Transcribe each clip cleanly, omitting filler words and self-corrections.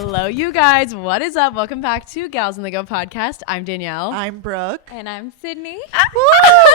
Hello, you guys. What is up? Welcome back to Gals on the Go podcast. I'm Danielle. I'm Brooke. And I'm Sydney.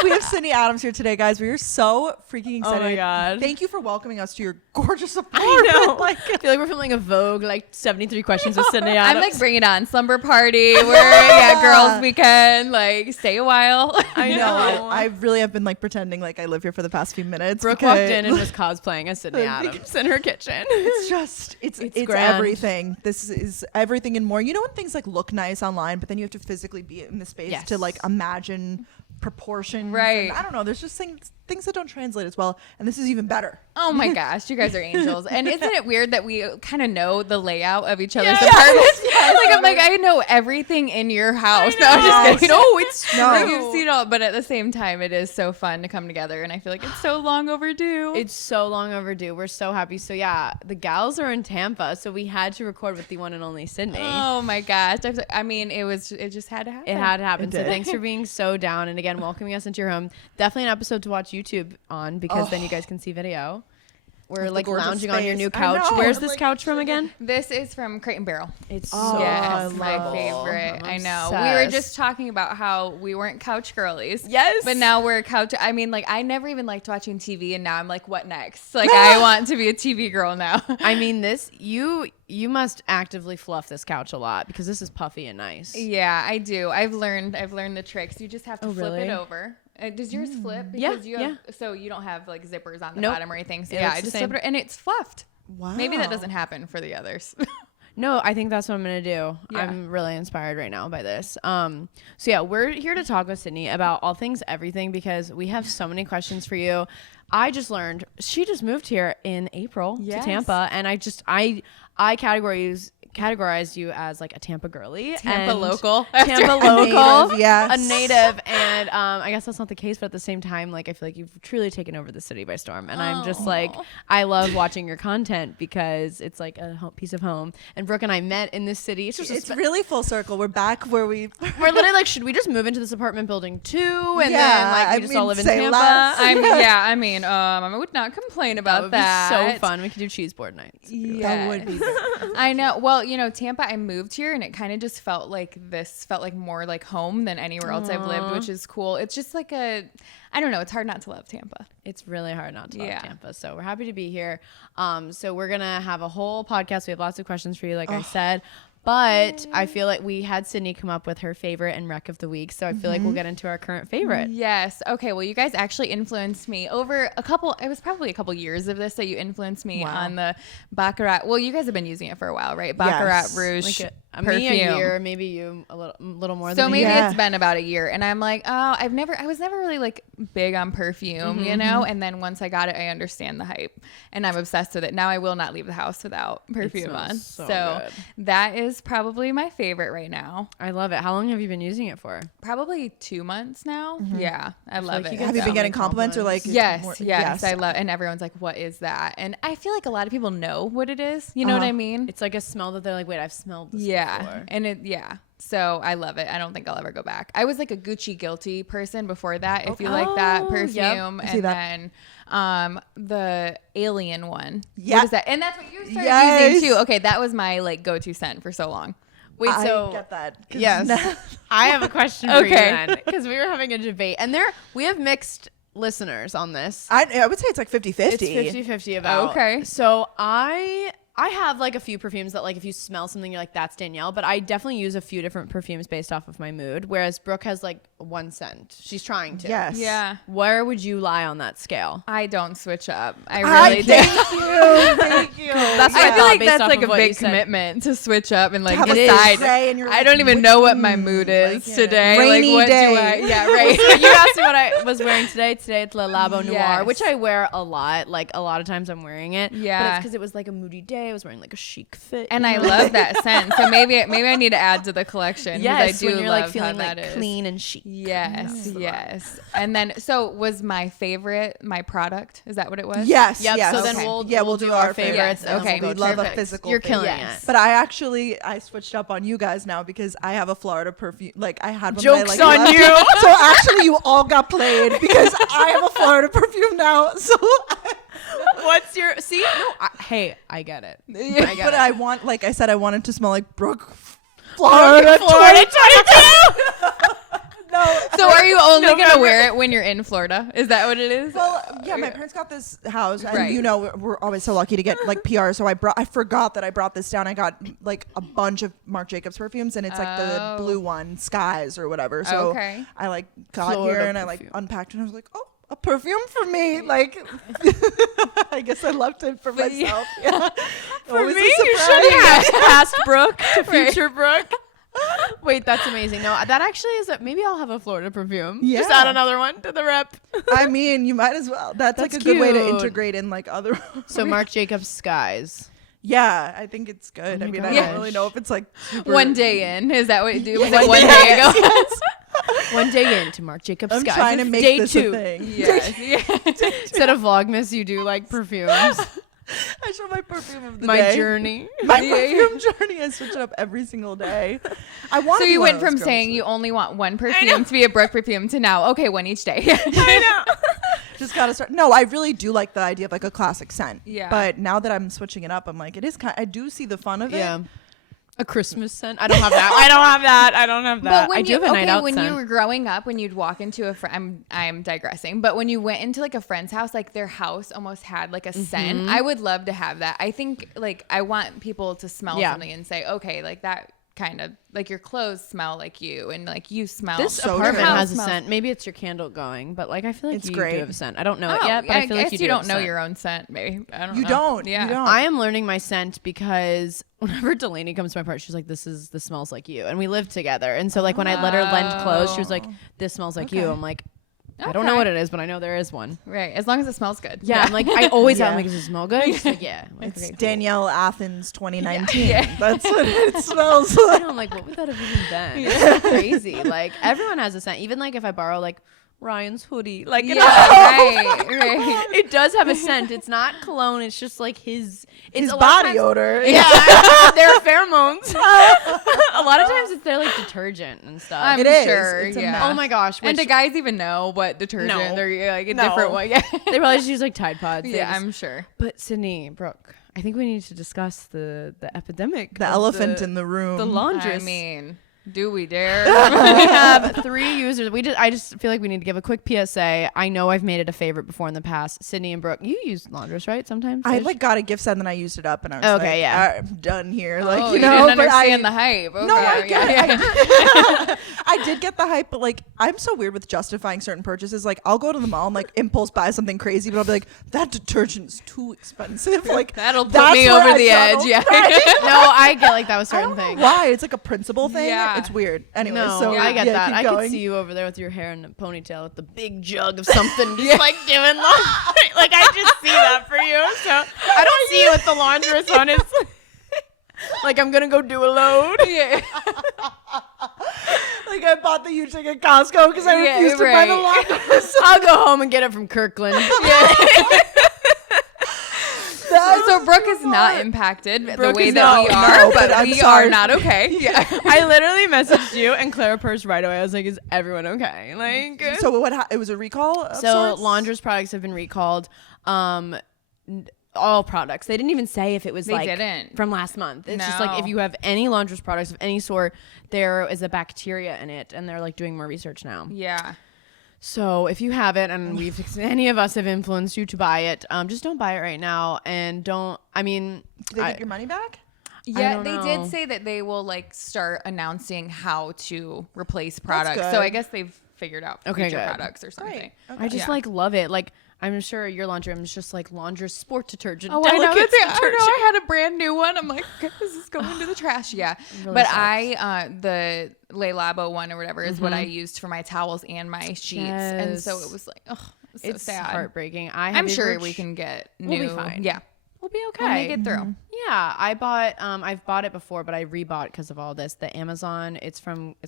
We have Sydney Adams here today, guys. We are so freaking excited. Oh my God. Thank you for welcoming us to your gorgeous apartment. I know. Like, I feel like we're filming a Vogue, like 73 questions with Sydney Adams. I'm like, bring it on. Slumber party. We're, girls weekend. Like, stay a while. I know. I really have been like pretending like I live here for the past few minutes. Brooke walked in and was cosplaying as Sydney Adams in her kitchen. It's just, it's grand. everything. This is everything and more. You know when things like look nice online, but then you have to physically be in the space to like imagine proportions. Right. And I don't know. There's just things that don't translate as well. And this is even better. Oh my gosh, you guys are angels. And isn't it weird that we kind of know the layout of each other's Yes. apartments? Yes. Like, I'm like, I know everything in your house. No, I'm Yes. just kidding. No, it's true. Like, you've seen all, but at the same time, it is so fun to come together. And I feel like it's so long overdue. It's so long overdue. We're so happy. So yeah, the gals are in Tampa, so we had to record with the one and only Sydney. Oh my gosh. I mean, it just had to happen. It had to happen. It So did. thanks for being so down and again welcoming us into your home. Definitely an episode to watch YouTube on because then you guys can see video. We're Of the like gorgeous lounging on your space. new I couch. know. Where's I'm this like, couch from again? This is from Crate and Barrel. It's Oh, so Yes, my lovable. favorite. I'm I know. We were obsessed. just talking about how we weren't couch girlies. Yes. But now we're couch. I mean, like, I never even liked watching TV, and now I'm like, what next? Like, I want to be a TV girl now. I mean, this you must actively fluff this couch a lot because this is puffy and nice. Yeah, I do. I've learned the tricks. You just have to flip really? it over. Does yours flip? Yeah, Because you have, so you don't have like zippers on the Nope. bottom or anything. So It yeah, looks I the just same. flip it, and it's fluffed. Wow. Maybe that doesn't happen for the others. No, I think that's what I'm gonna do. Yeah. I'm really inspired right now by this. So yeah, we're here to talk with Sydney about all things everything because we have so many questions for you. I just learned she just moved here in April Yes. to Tampa, and I categorized you as like a Tampa girly, Tampa and local. Tampa native, local, yes. a native, and I guess that's not the case, but at the same time, like I feel like you've truly taken over the city by storm, and I'm just like, I love watching your content because it's like a piece of home. And Brooke and I met in this city. It's just It's really full circle. We're back where we we're literally like, should we just move into this apartment building too, and Yeah, then like we I just all mean, live in say Tampa? less. I would not complain about would that. be so fun. We could do cheese board nights. that would be I know. Well, you know, Tampa, I moved here and it kind of just felt like more like home than anywhere else I've lived, which is cool. It's just like I don't know. It's hard not to love Tampa. It's really hard not to love Yeah. Tampa. So we're happy to be here. So we're gonna have a whole podcast. We have lots of questions for you, like I said. But I feel like we had Sydney come up with her favorite and rec of the week. So I feel like we'll get into our current favorite. Yes. Okay. Well, you guys actually influenced me over it was probably a couple years of this that you influenced me on the Baccarat. Well, you guys have been using it for a while, right? Baccarat Yes. Rouge Like perfume. me a year, maybe you a little more So than maybe a year. it's been about a year, and I'm like, I was never really like big on perfume, you know. And then once I got it, I understand the hype, and I'm obsessed with it. Now I will not leave the house without perfume smells on. so So good. that is probably my favorite right now. I love it. How long have you been using it for? Probably 2 months now. Yeah, I love like it. you guys Have you so been getting many compliments or like it's Yes, more- yes, I love, and everyone's like, "What is that?" And I feel like a lot of people know what it is. You know what I mean? It's like a smell that they're like, wait, I've smelled this Yeah, before. and so I love it. I don't think I'll ever go back. I was like a Gucci guilty person before that. If you like that Oh, perfume, I see and that. then the Alien one. Yeah. What is that? And that's what you started Yes. using too. Okay, that was my like go-to scent for so long. Wait, I so get that. 'Cause yes, I have a question for you Okay. then, because we were having a debate, and we have mixed listeners on this. I would say it's like 50-50. It's 50-50 about. Okay. So I have like a few perfumes that like if you smell something you're like that's Danielle, but I definitely use a few different perfumes based off of my mood, whereas Brooke has like one scent. She's trying to. Yes. Yeah. Where would you lie on that scale? I don't switch up. I really do. Thank you. Thank you. That's what I I feel thought like based that's off like of a what you big said. commitment to switch up and like have a decide. day and you're I like, don't even know what my mood is like, today. rainy like what day. do I? Yeah, right. So you asked me what I was wearing today. Today it's Le Labo Noir, Yes. which I wear a lot. Like a lot of times I'm wearing it. But Yeah. it's because it was like a moody day. I was wearing like a chic fit. And you I know? love that scent. So maybe I need to add to the collection. 'Cause Yes, I do when you're love like feeling how like that is. clean and chic. Yes, yes. And then, so was my favorite my product? Is that what it was? Yes. Yep. Yes. So then Okay. we'll do our favorites. Yes, and then okay. we'll We go love a perfect. physical You're thing. killing Yes. it. But I switched up on you guys now because I have a Florida perfume. Like I had one Joke's that I, like, on loved. you. So actually, you all got played because I have a Florida perfume now. So What's your see? No, hey, I get it. But I want, like I said, I want it to smell like Brooke, Florida 22. No. So are you only gonna wear it when you're in Florida? Is that what it is? Well, yeah, my parents got this house, and Right. you know we're always so lucky to get like PR. So I forgot that I brought this down. I got like a bunch of Marc Jacobs perfumes, and it's like the blue one, Skies or whatever. So Okay. I like got Florida here and I like unpacked it, and I was like, oh, a perfume for me. Like, I guess I left it for myself. Yeah. For Always me, a you surprise. should have past Brooke to future Brooke. Wait, that's amazing. No, that actually is maybe I'll have a Florida perfume. Just Yeah. add another one to the rep. I mean, you might as well. That's like a That's good way to cute. integrate in like other. So Marc Jacobs Skies. Yeah, I think it's good. Oh I my mean, I gosh. don't really know if it's like super. One day in, is that what you do? Was Yeah. it one day ago? One day into Marc Jacobs I'm Skies. trying to It's make day this 2. a thing. Yes. Yeah. Instead of Vlogmas, you do like perfumes. I show my perfume of the My day. journey. My Yeah. perfume journey. I switch it up every single day. I want. So you went from saying you only want one perfume to be a Brooke perfume to now, okay, one each day. I know. just gotta start. No, I really do like the idea of like a classic scent. Yeah. But now that I'm switching it up, I'm like, it is kind. I do see the fun of it. Yeah. A Christmas scent. I don't have that. I don't have that. I don't have that. But when I do you have a night out when scent. you were growing up, when you'd walk into a friend, I'm digressing, but when you went into like a friend's house, like their house almost had like a scent. I would love to have that. I think like I want people to smell something and say, okay, like that kind of like your clothes smell like you and like you smell. This So apartment different. has a Smells- scent. Maybe it's your candle going, but like I feel like It's you great. do have a scent. I don't know it Oh, yet, but I feel like guess you don't have a know scent. your own scent, maybe. I don't You know. don't. Yeah. You don't. I am learning my scent because whenever Delaney comes to my part, she's like, this smells like you. And we live together. And so like when I let her lend clothes, she was like, this smells like you. Okay. I'm like, I don't know Okay. what it is, but I know there is one. Right. As long as it smells good. Yeah. I'm like, I always Yeah. I'm like, does it smell good? She's like, yeah. I'm like, It's okay, cool. Danielle Athens 2019. Yeah. That's what it smells I like. know, I'm like, what would that have even been? It's so crazy. Like everyone has a scent. Even like if I borrow like Ryan's hoodie, like Yeah, it, right. it does have a scent. It's not cologne. It's just like his His a lot of body times- odor. Yeah, they're pheromones. A lot of times it's their like detergent and stuff. I'm It is. sure. It's a Yeah. mess. Oh my gosh. And which- do guys even know what detergent? No. They're like a No. different one. Yeah. they probably just use like Tide Pods. They Yeah, just- I'm sure. But Sydney, Brooke, I think we need to discuss the epidemic. The of elephant in the room. the laundress. I mean, do we dare? We have 3 users. I just feel like we need to give a quick PSA. I know I've made it a favorite before in the past. Sydney and Brooke, you use laundress, right? Sometimes I Ish? like got a gift set and then I used it up and I was Okay, like, yeah. I'm done here. Oh, Like, you know, didn't but understand I, the hype. Okay. No, I get yeah. it. I did get the hype, but like I'm so weird with justifying certain purchases. Like I'll go to the mall and like impulse buy something crazy, but I'll be like, that detergent's too expensive. Like That'll put that's me where over I the edge. struggle. Yeah. Right? No, I get like that with I certain don't know things. why. It's like a principle thing. Yeah. It's weird. Anyway, No, so I get yeah, that. keep I going. could see you over there with your hair in a ponytail with the big jug of something, just like giving like I just see that for you. So I don't see you with the laundress on. It's like I'm gonna go do a load. Yeah. Like I bought the huge thing at Costco because I Yeah, refused to buy the right. laundress. I'll go home and get it from Kirkland. So Brooke is not impacted Brooke the way is that not- we are, no, but but I'm we sorry. are not okay. Yeah. I literally messaged you and Clara Purse right away. I was like, "Is everyone okay?" Like, So it was a recall. Of so sorts? laundress products have been recalled. All products. They didn't even say if it was They like didn't. from last month. It's just like No. if you have any laundress products of any sort, there is a bacteria in it, and they're like doing more research now. Yeah. So if you have it, and any of us have influenced you to buy it, just don't buy it right now, and don't. I mean, Did they get your money back? Yeah, don't they know. did say that they will like start announcing how to replace products. good. So I guess they've figured out Okay, future good. products or something. Great. I just Yeah. like love it. Like I'm sure your laundry room is just like laundress sport detergent. Oh, I know. delicate That's it. I know. detergent. I had a brand new one. I'm like, okay, this is going to the trash. Yeah. really But sucks. I, the Le Labo one or whatever is what I used for my towels and my sheets. And so Yes. it was like, oh, it's so It's sad. heartbreaking. I'm sure we can get new. We'll be fine. Yeah. We'll be okay. We'll make it through. Yeah, I bought. I've bought it before, but I rebought because of all this. The Amazon. It's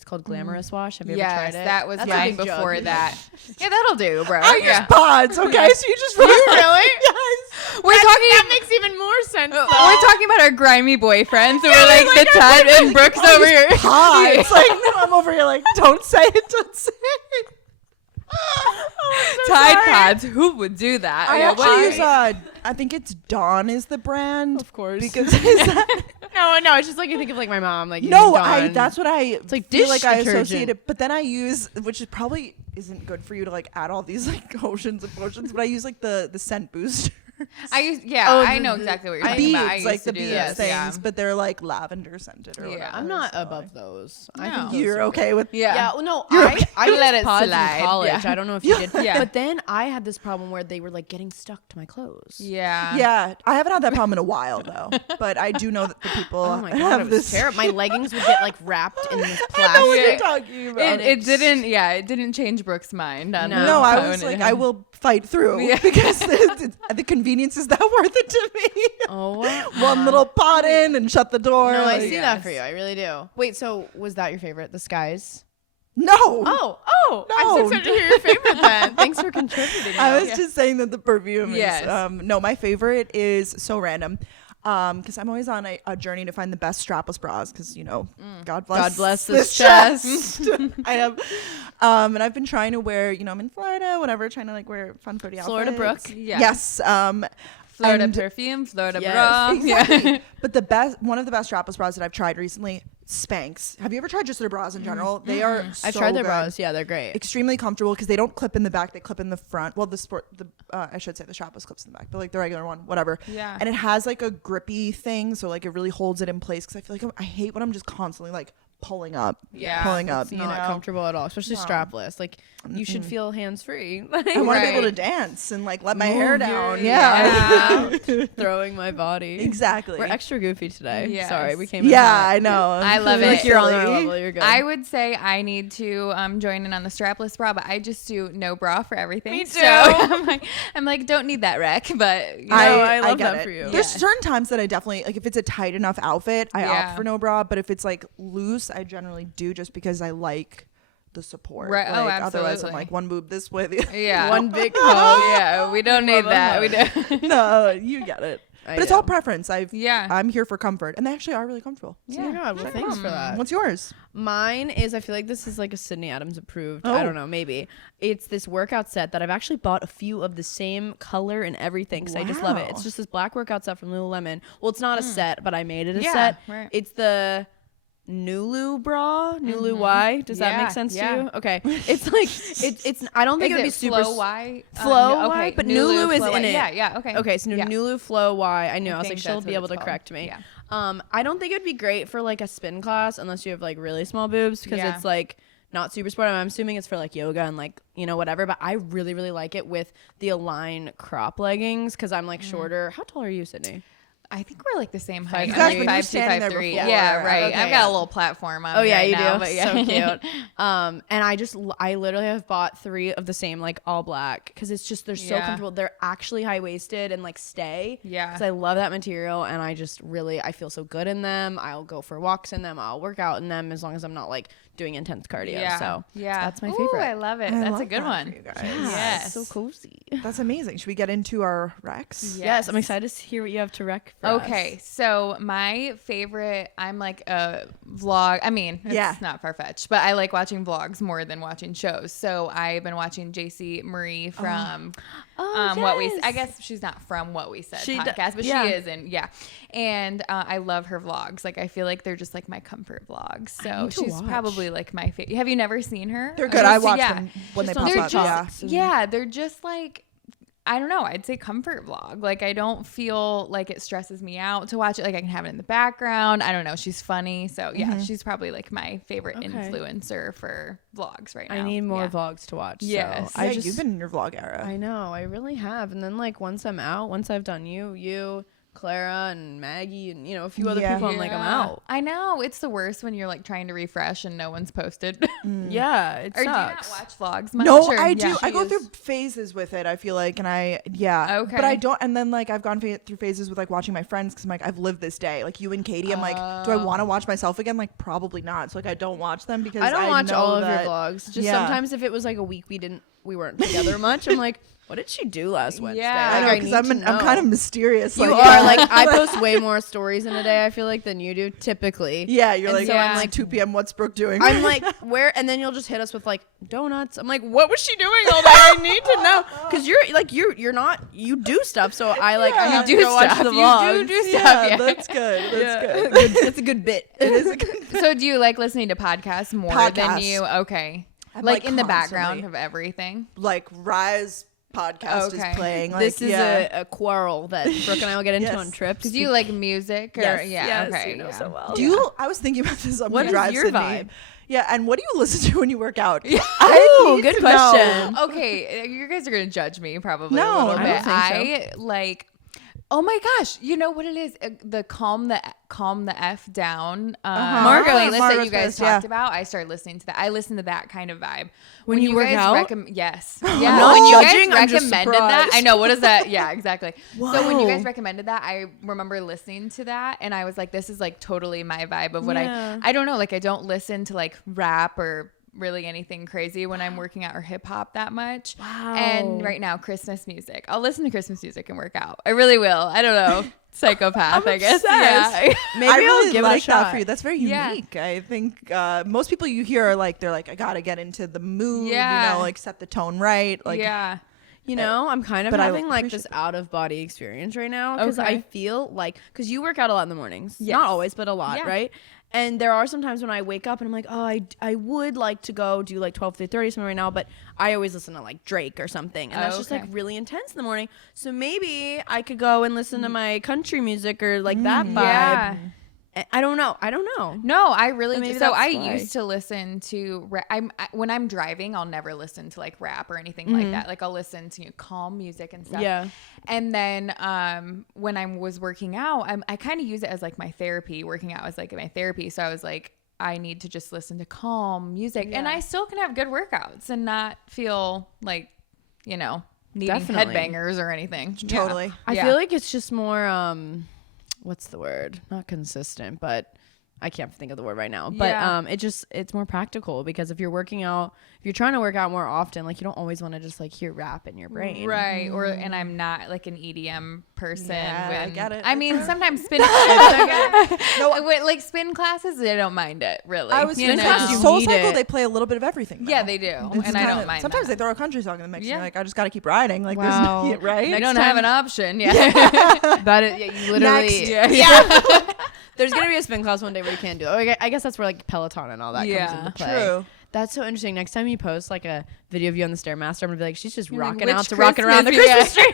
called Glamorous Wash. Have you ever tried Yes, it? that was That's a mine big jug. before that. Yeah, that'll do, bro. I yeah. use pods. Okay, Yeah. so you just really? yes. We're talking. That makes even more sense. We're talking about our grimy boyfriends. So we're like the Todd and Brooke's over here. Pods. Like no, I'm over here. Like don't say it. Don't say it. Tide Pods. Who would do that? I actually use I think it's Dawn is the brand. Of course. Because no, it's just like I think of like my mom. Like no, Dawn. that's what I It's like feel dish like I detergent. associate it. But then I use, which is probably isn't good for you to like add all these like oceans of potions, but I use like the scent booster. I use Oh, know exactly what you're talking Beads, about. I used like to the do beads this, things, yeah. but they're like lavender scented or Yeah. whatever. I'm not so above those. I No. think those You're are okay with Yeah, well, no, You're I let used it pods slide. in college. Yeah. I don't know if you did. Yeah. But then I had this problem where they were like getting stuck to my clothes. Yeah. Yeah, I haven't had that problem in a while though, but I do know that the people Oh my god, have it was this. terrible. My leggings would get like wrapped in this I know what plastic. you're talking about. It didn't change Brooke's mind on No. No, I phone was like, and- I will fight through Yeah. because the convenience is that worth it to me. Oh, One little pot in and shut the door. No, I like- see that for you. I really do. Wait, so was that your favorite? The skies? No. Oh, I'm so No. excited to hear your favorite then. Thanks for contributing. I was Yeah. just saying that the perfume Yes. is no, my favorite is so random. Because I'm always on a journey to find the best strapless bras because, God bless this chest. I have and I've been trying to wear, I'm in Florida, whatever, trying to like wear fun pretty outfits. Florida Brooke? Yeah. Yes. Florida and- perfume, Florida Yes. bra. Exactly. Yeah. But one of the best strapless bras that I've tried recently, Spanx. Have you ever tried just their bras in general? They are I've so tried their good. bras. Yeah, they're great. Extremely comfortable because they don't clip in the back, they clip in the front. Well, I should say the strapless clips in the back, but like the regular one, whatever. Yeah. And it has like a grippy thing, so like it really holds it in place because I feel like I hate when I'm just constantly like pulling up. Yeah. Pulling up, It's not comfortable at all, especially No. strapless. Like you should feel hands free. Like I want to be able to Right. dance and like let my hair down. yeah. throwing my body. Exactly. We're extra goofy today. Yes. Sorry, we came in Yeah, hot. I know. I love I feel it. like you're on our Silly. level. You're good. I would say I need to join in on the strapless bra, but I just do no bra for everything. Me So too. I'm like, don't need that wreck, but you know, I love get that it. for you. There's Yes. certain times that I definitely like if it's a tight enough outfit, I Yeah. opt for no bra. But if it's like loose, I generally do just because I like the support. Right. Oh, Like, otherwise, I'm absolutely. like one boob this way. The yeah, One big Oh hug. yeah, we don't need Love a that. We hug. don't. no, you get it. I But it's all do. preference. Yeah. I'm here for comfort, and they actually are really comfortable. Oh my god, well, thanks for that. What's yours? Mine is, I feel like this is like a Sydney Adams approved. Oh. I don't know, maybe. It's this workout set that I've actually bought a few of the same color and everything because I just love it. Wow. It's just this black workout set from Lululemon. Well, it's not a set, but I made it a Yeah, set. right. It's the Nulu bra, Nulu Y. Does that Yeah, make sense yeah. to you? Okay. It's like, it's I don't think Is it would be it super. Flow Y? Flow Y, but Nulu is Flow in Y. it. Yeah. Okay. Okay, so Yeah. Nulu Flow Y. I knew. I was like, think she'll that's be what able it's to called. correct me. Yeah. I don't think it'd be great for like a spin class unless you have like really small boobs because Yeah. it's like not super sport. I'm assuming it's for like yoga and like whatever. But I really really like it with the Align crop leggings because I'm like shorter. How tall are you, Sydney? I think we're like the same height. You I'm guys, like when you were 5'2", standing there 5'3". before, Yeah, right. okay, I've got a little platform on. Oh yeah, right you now, do. But yeah. So cute. And I literally have bought 3 of the same like all black because it's just they're so Yeah. comfortable. They're actually high waisted and like stay. Yeah. Because I love that material and I just really I feel so good in them. I'll go for walks in them. I'll work out in them as long as I'm not like doing intense cardio. Yeah. So yeah, that's my Ooh, favorite. I love it. I That's love a good that one. for you guys. Yes. So cozy. That's amazing. Should we get into our Rex? Yeah. Yes, I'm excited to hear what you have to rec for Okay, us. so my favorite, I'm like a vlog. I mean, it's Yeah. not far fetched, but I like watching vlogs more than watching shows. So I've been watching JC Marie from What We. yes. I guess she's not from What We Said She d- podcast, but yeah. she is, and yeah. And I love her vlogs. Like I feel like they're just like my comfort vlogs. So need to she's watch. probably like my favorite. Have you never seen her? They're Or good. I just- watch yeah. them when they Just on pop They're up. just Yeah. yeah, they're just like I don't know. I'd say comfort vlog. Like I don't feel like it stresses me out to watch it. Like I can have it in the background. I don't know. She's funny. So yeah, she's probably like my favorite Okay. influencer for vlogs right now. I need more Yeah. vlogs to watch. Yes. So I Yeah, just you've been in your vlog era. I know, I really have. And then like once I'm out, once I've done you, Clara and Maggie and a few other Yeah. people, I'm like, I'm Yeah. out. I know. It's the worst when you're like trying to refresh and no one's posted. Yeah, it Or do you sucks. not watch vlogs much? No, or- I do. Yeah. I go She through is- phases with it. I feel like, and yeah. Okay. But I don't. And then like I've gone through phases with like watching my friends because I'm like I've lived this day. Like you and Katie, I'm like, do I want to watch myself again? Like probably not. So like I don't watch them because I don't watch know all of that, your vlogs. Just Yeah. sometimes if it was like a week we weren't together much, I'm like, What did she do last Wednesday? Yeah. I know, Like, because need to I'm know. kind of mysterious. You like, are like I post way more stories in a day. I feel like than you do typically. Yeah, you're And like, so yeah. I'm like 2 p.m. What's Brooke doing? I'm like, where? And then you'll just hit us with like donuts. I'm like, what was she doing all day? I need to know because you're not you do stuff. So I like I Yeah. have You to do go watch stuff. the You vlogs. do stuff. yeah, Yeah. that's good. That's good. That's a good bit. It is a good. So do you like listening to podcasts more than Podcasts. you? Okay. I'm, Like like, in the constantly. background of everything. Like Rise podcast Okay. is playing. Like, This is yeah. a quarrel that Brooke and I will get into Yes. on trips. Do you like music? Or, Yes, yeah. yes, Okay. you know yeah. so well. Do you? I was thinking about this on What my is drive your Sydney. vibe? Yeah, and what do you listen to when you work out? Oh, good to question. know. Okay, you guys are gonna judge me probably No, a little I bit. don't think so. I like. Oh my gosh! You know what it is? The calm the F down Margot- playlist that Margot's you guys playlist, yeah. talked about. I started listening to that. I listen to that kind of vibe When you work guys out? yes, I'm yeah. not When you judging, I'm guys just recommended that, surprised. I know what is that? Yeah, exactly. So when you guys Whoa. recommended that, I remember listening to that, and I was like, "This is like totally my vibe of what Yeah. I don't know. Like I don't listen to like rap or really anything crazy when I'm working out or hip hop that much. Wow. And right now, Christmas music. I'll listen to Christmas music and work out. I really will. I don't know. Psychopath, I guess. obsessed. Yeah. Maybe I really I'll give like it a shot. that for you. That's very Yeah. unique. I think most people you hear are like, they're like, I gotta get into the mood. Yeah. You know, like set the tone right. Like, yeah. You know, I'm kind of But I having like appreciate this out of body experience right now because Okay. I feel like because you work out a lot in the mornings, Yes. not always, but a lot, Yeah. right? And there are some times when I wake up and I'm like, oh, I would like to go do like 12 to 30 something right now, but I always listen to like Drake or something, and that's just like Okay. really intense in the morning. So maybe I could go and listen to my country music or like that vibe. Yeah. I don't know. I don't know. No, I really So do. maybe So that's I why. used to listen to when I'm driving, I'll never listen to like rap or anything like that. Like I'll listen to calm music and stuff. Yeah. And then when I was working out, I kind of use it as like my therapy. Working out was like my therapy. So I was like, I need to just listen to calm music, and I still can have good workouts and not feel like, needing Definitely. headbangers or anything. Totally. I Yeah. feel like it's just more what's the word? Not consistent, but I can't think of the word right now. But Yeah. it's more practical because if you're working out, if you're trying to work out more often, like you don't always want to just like hear rap in your brain. Right. And I'm not like an EDM person. Yeah, I get it. I mean, sometimes spin like spin classes, I don't mind it really. I was you gonna know? say, You Soul need Cycle, it. they play a little bit of everything. Yeah, now. they do, It's and I kinda- don't mind. Sometimes that. they throw a country song in the mix. Yeah. And you're like, I just got to keep riding. Like, Wow. there's right. I don't time- have an option. Yeah. That is, yeah, you literally. Next. yeah. There's gonna be a spin class one day where you can't do it. I guess that's where like Peloton and all that Yeah. comes into play. True. That's so interesting. Next time you post like a video of you on the Stairmaster, I'm gonna be like, she's just You're like, rocking which out to rocking around the Christmas- Christmas tree.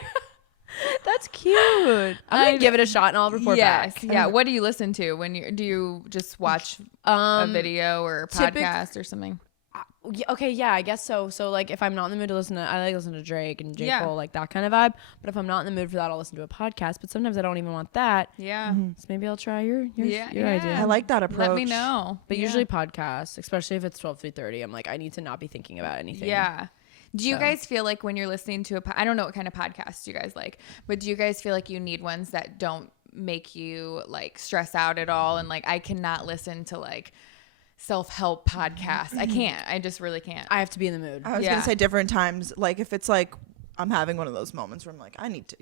That's cute. I'm gonna give it a shot and I'll report Yes. back. Yeah. What do you listen to when do you just watch a video or a podcast or something? Okay, yeah, I guess so. So like if I'm not in the mood to I like listen to Drake and J. Yeah. Cole, like that kind of vibe. But if I'm not in the mood for that, I'll listen to a podcast. But sometimes I don't even want that. Yeah. So maybe I'll try your Yeah. idea. I like that approach. Let me know. But Yeah. usually podcasts, especially if it's 12 through 30, I'm like, I need to not be thinking about anything. Yeah. Do you So. guys feel like when you're listening to I don't know what kind of podcasts you guys like, but do you guys feel like you need ones that don't make you like stress out at all? And like, I cannot listen to like self-help podcasts. I can't. I just really can't. I have to be in the mood. I was Yeah. gonna say different times. Like if it's like I'm having one of those moments where I'm like, I need to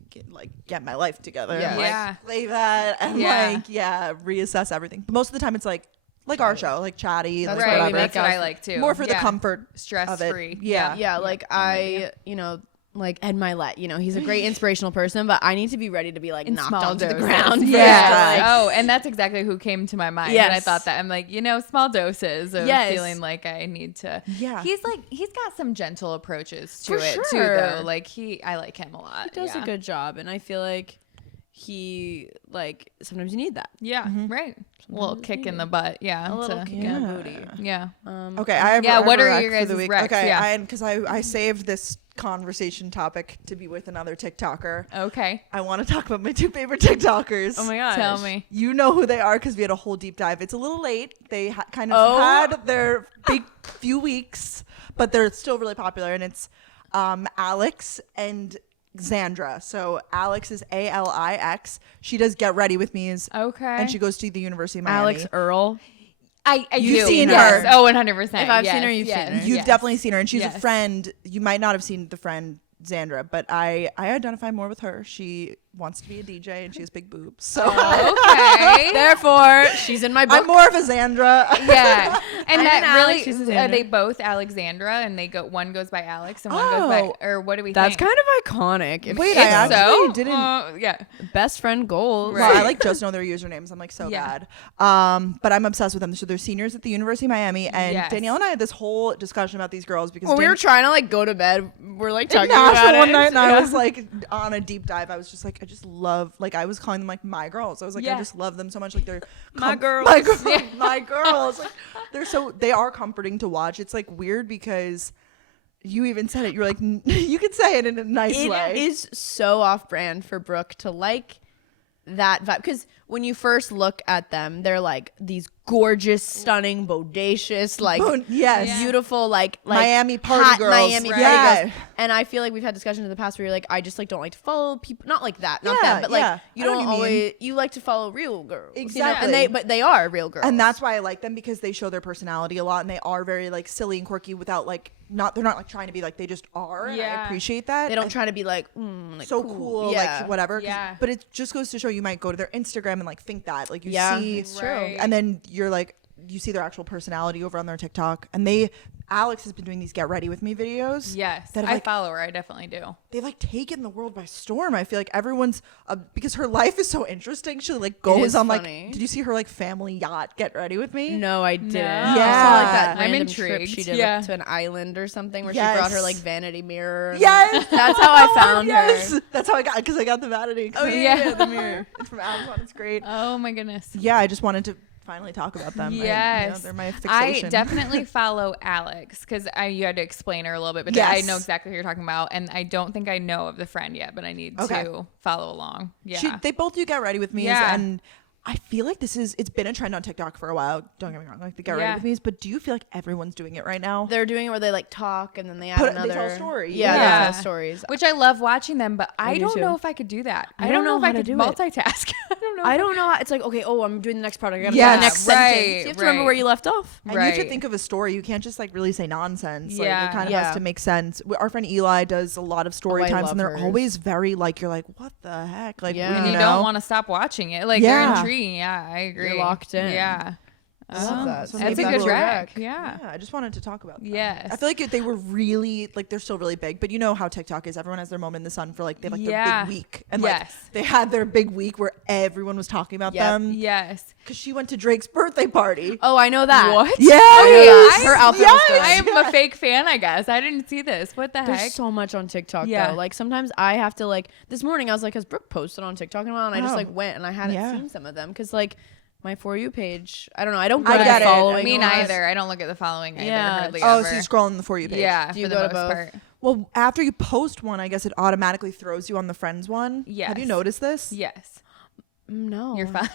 get my life together. Yeah. And, like, Yeah. play that and reassess everything. But most of the time it's like our show, like chatty, That's like right. whatever. That's what I like too. More for the Yeah. comfort Stress of it. free. Yeah. Yeah, like I, like Ed Milet, he's a great inspirational person, but I need to be ready to be like In knocked small onto the doses. ground. Yeah. Like, Oh, and that's exactly who came to my mind. And I Yes. thought that I'm like, small doses of Yes. feeling like I need to. Yeah. He's got some gentle approaches to For it too, sure. though. Like I like him a lot. he does a good job, and I feel like he like sometimes you need that. Yeah. Right. A little kick in the butt. Yeah. A little to- kick in the booty. Yeah. Okay, I have Yeah, I have what a are rec your for the guys' week. recs? Okay, Yeah. because I saved this conversation topic to be with another TikToker. Okay. I want to talk about my two favorite TikTokers. Oh my gosh. Tell me. You know who they are because we had a whole deep dive. It's a little late. They kind of Oh. had their big few weeks, but they're still really popular. And it's Alex and Xandra. So Alex is Alix. She does Get Ready With Me, Okay. and she goes to the University of Miami. Alex Earl. I You've do. seen Yes. her. Oh, 100%. If I've yes. seen her, you've yes. seen her. You've yes. definitely seen her, and she's a Yes. friend. You might not have seen the friend Xandra, but I identify more with her. She wants to be a DJ and she has big boobs. So Okay. Therefore, she's in my book. I'm more of a Xandra. Yeah. And I'm that an really Alex, she's a are Xandra. they both Alexandra and one goes by Alex and one goes by, or what do we That's think? kind of iconic. If Wait, it's I If actually so, didn't. yeah. best friend goals. Well, I like just know their usernames. I'm like so Yeah. bad. But I'm obsessed with them. So they're seniors at the University of Miami, and Yes. Danielle and I had this whole discussion about these girls because When we were trying to like go to bed, we're like in talking about Nashville it. one night, and I Yeah. was like on a deep dive. I was just like, I just love, like, I was calling them like my girls. I was like, Yeah. I just love them so much. Like they're My girls. my girls, my girls. Like they are comforting to watch. It's like weird because you even said it. You're like, you could say it in a nice way. It is so off brand for Brooke to like that vibe, because when you first look at them, they're like these gorgeous, stunning, bodacious, like yes. beautiful, like Miami party hot girls. Miami Right. party Yeah. girls. And I feel like we've had discussions in the past where you're like, I just like don't like to follow people, not like that, not Yeah, that, but like yeah. you I know don't what you mean. always you like to follow real girls, you know? Exactly. But they are real girls, And that's why I like them, because they show their personality a lot, and they are very like silly and quirky without like they're not like trying to be like, they just are. And I Yeah. appreciate that. they don't And try to be like, like so cool, yeah. like whatever. Yeah. But it just goes to show you might go to their Instagram and like think that like you Yeah, see, it's true. Right. and then you're like you see their actual personality over on their TikTok, and Alex has been doing these get ready with me videos. Yes. That have, I like, follow her. I definitely do. they've like taken the world by storm. I feel like everyone's because her life is so interesting. She like goes is on funny. like, did you see her like family yacht get ready with me? No, I didn't. No. I saw like Yeah. that I'm random trip intrigued. she did Yeah. to an island or something where Yes. she brought her like vanity mirror. and- Yes, That's how I found yes. her. That's how I got, because I got the vanity. Oh yeah, the mirror. It's from Amazon. It's great. Oh my goodness. Yeah, I just wanted to finally talk about them. Yes. they're my I fixation. definitely follow Alex because you had to explain her a little bit, but Yes. I know exactly what you're talking about. And I don't think I know of the friend yet, but I need Okay. to follow along. Yeah. They both do get ready with me, Yeah. and I feel like it's been a trend on TikTok for a while. Don't get me wrong, like the get ready Yeah. with me's, but do you feel like everyone's doing it right now? They're doing it where they like talk and then they add They another. tell a story. Yeah, Yeah. they tell stories. Which I love watching them, but I do don't too. know if I could do that. I I don't know if how I to could do it. multitask. I don't know. I don't know. How, it's like, okay, I'm doing the next product. I gotta Yes. do the next Right, sentence. You have to remember right. where you left off. And you have to Right. think of a story. You can't just like really say nonsense. Like, Yeah. it kind of Yeah. has to make sense. Our friend Eli does a lot of story I times, love and they're hers. always very like, you're like, what the heck? Like, Yeah. And you you know? don't want to stop watching it. Like Yeah. you're intrigued. Yeah, I agree. You're locked in. Yeah. I love that. so That's maybe a good that's track. track. Yeah. Yeah, I just wanted to talk about them. Yes. I feel like they were really like, they're still really big, but you know how TikTok is. Everyone has their moment in the sun for like, they have like Yeah. their big week, and like Yes. they had their big week where everyone was talking about Yep. them Yes. because she went to Drake's birthday party. Oh, I know that. What? Yes, Okay, Her outfit yes. was good. I am a fake fan, I guess. I didn't see this. What the heck? There's so much on TikTok Yeah. though. Like sometimes I have to like this morning I was like, has Brooke posted on TikTok in a while? And I just Oh. like went and I hadn't Yeah. seen some of them because like my For You page, I don't know. I don't I go get to it. following. Me a lot. neither. I don't look at the following either. Yeah. Hardly Oh, ever. so you're scrolling the For You page. Yeah, Do you for the go most to both? part. Well, after you post one, I guess it automatically throws you on the friends one. Yes. Have you noticed this? Yes. No, You're fine.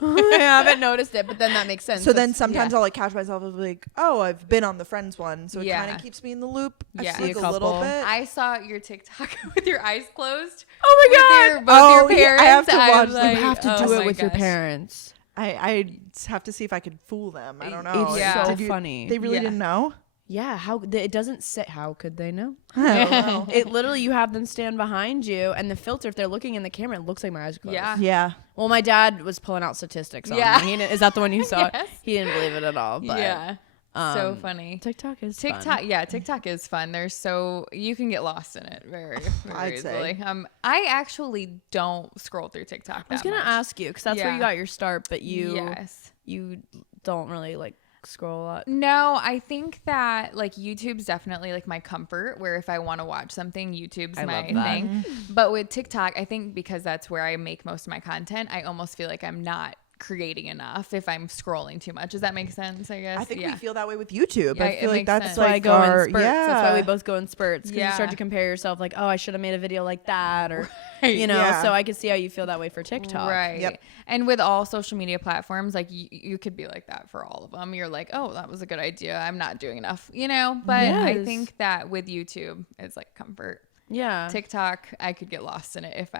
I haven't noticed it, but then that makes sense. So then That's- sometimes yeah. I'll like catch myself as like, oh, I've been on the friends one, so it Yeah. kind of keeps me in the loop. Yeah. I feel like See a a little couple. bit. I saw your TikTok with your eyes closed. oh my With god, your, both your yeah, parents. I have to I'm watch- you like, you have to oh do it my with your gosh. parents. I have to see if I could fool them. I don't know. It's Yeah. so Did you- funny. They really Yeah. didn't know. Yeah, it doesn't say. How could they know? I don't know. It literally, you have them stand behind you, and the filter, if they're looking in the camera, it looks like my eyes are closed. Yeah. Yeah. Well, my dad was pulling out statistics on Yeah. me. Is that the one you saw? Yes. He didn't believe it at all. But Yeah. So um, funny. TikTok is TikTok, fun. yeah, TikTok is fun. There's so you can get lost in it very, very I'd say. easily. I actually don't scroll through TikTok. I was that gonna much. ask you because that's where Yeah. you got your start, but Yes. you don't really like scroll a lot. No, I think that like YouTube's definitely like my comfort where if I want to watch something, YouTube's I my love that. thing. But with TikTok, I think because that's where I make most of my content, I almost feel like I'm not creating enough if I'm scrolling too much. Does that make sense? I guess. I think yeah. we feel that way with YouTube. Yeah, I it feel like makes that's sense. That's why I like go our, in spurts. yeah. That's why we both go in spurts because you Yeah. start to compare yourself. Like, oh, I should have made a video like that, or Right. you know. Yeah. So I can see how you feel that way for TikTok. Right. Yep. And with all social media platforms, like you could be like that for all of them. You're like, oh, that was a good idea. I'm not doing enough, you know? But I Yes. think that with YouTube, it's like comfort. Yeah. TikTok, I could get lost in it if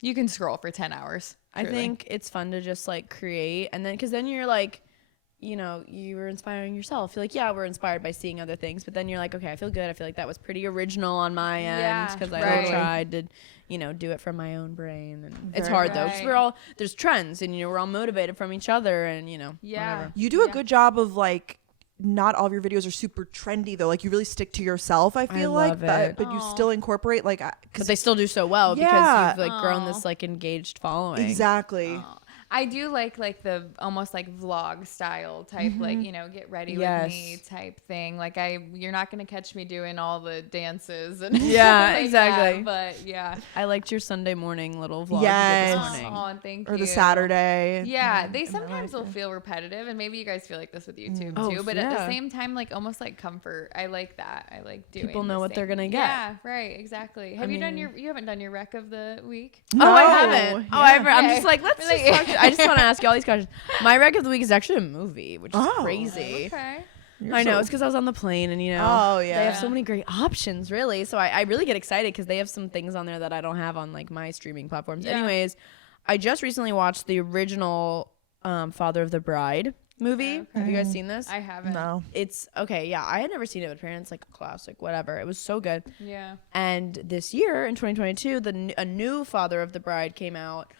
you can scroll for 10 hours. I truly. think it's fun to just like create, and then because then you're like, you know, you were inspiring yourself. You're like, yeah, we're inspired by seeing other things, but then you're like, okay, I feel good. I feel like that was pretty original on my end because I tried to, you know, do it from my own brain. And it's hard though, because we're all, there's trends, and you know, we're all motivated from each other, and you know, whatever. You do a good job of like, not all of your videos are super trendy though. Like you really stick to yourself, I feel but you still incorporate like, because they still do so well because you've like grown this like engaged following. Exactly. I do like the almost like vlog style type, like, you know, get ready with me type thing. Like you're not going to catch me doing all the dances and like exactly. That, but I liked your Sunday morning little vlog Yes. this morning. Oh, thank you. Or the Saturday. Yeah, they sometimes will feel repetitive, and maybe you guys feel like this with YouTube too. But at the same time, like almost like comfort. I like that. I like doing. People know what they're gonna get. Yeah, right, exactly. Have you done you haven't done your rec of the week? No. Oh, I haven't. Oh, I'm just like, let's just talk I just want to ask you all these questions. My rec of the week is actually a movie, which is crazy. Okay. I know, it's because I was on the plane, and you know, they have so many great options, really. So I really get excited because they have some things on there that I don't have on like my streaming platforms. Anyways, I just recently watched the original Father of the Bride movie. Okay. Have you guys seen this? I haven't. No. It's okay. Yeah, I had never seen it with parents. Like a classic, whatever. It was so good. Yeah. And this year in 2022, a new Father of the Bride came out.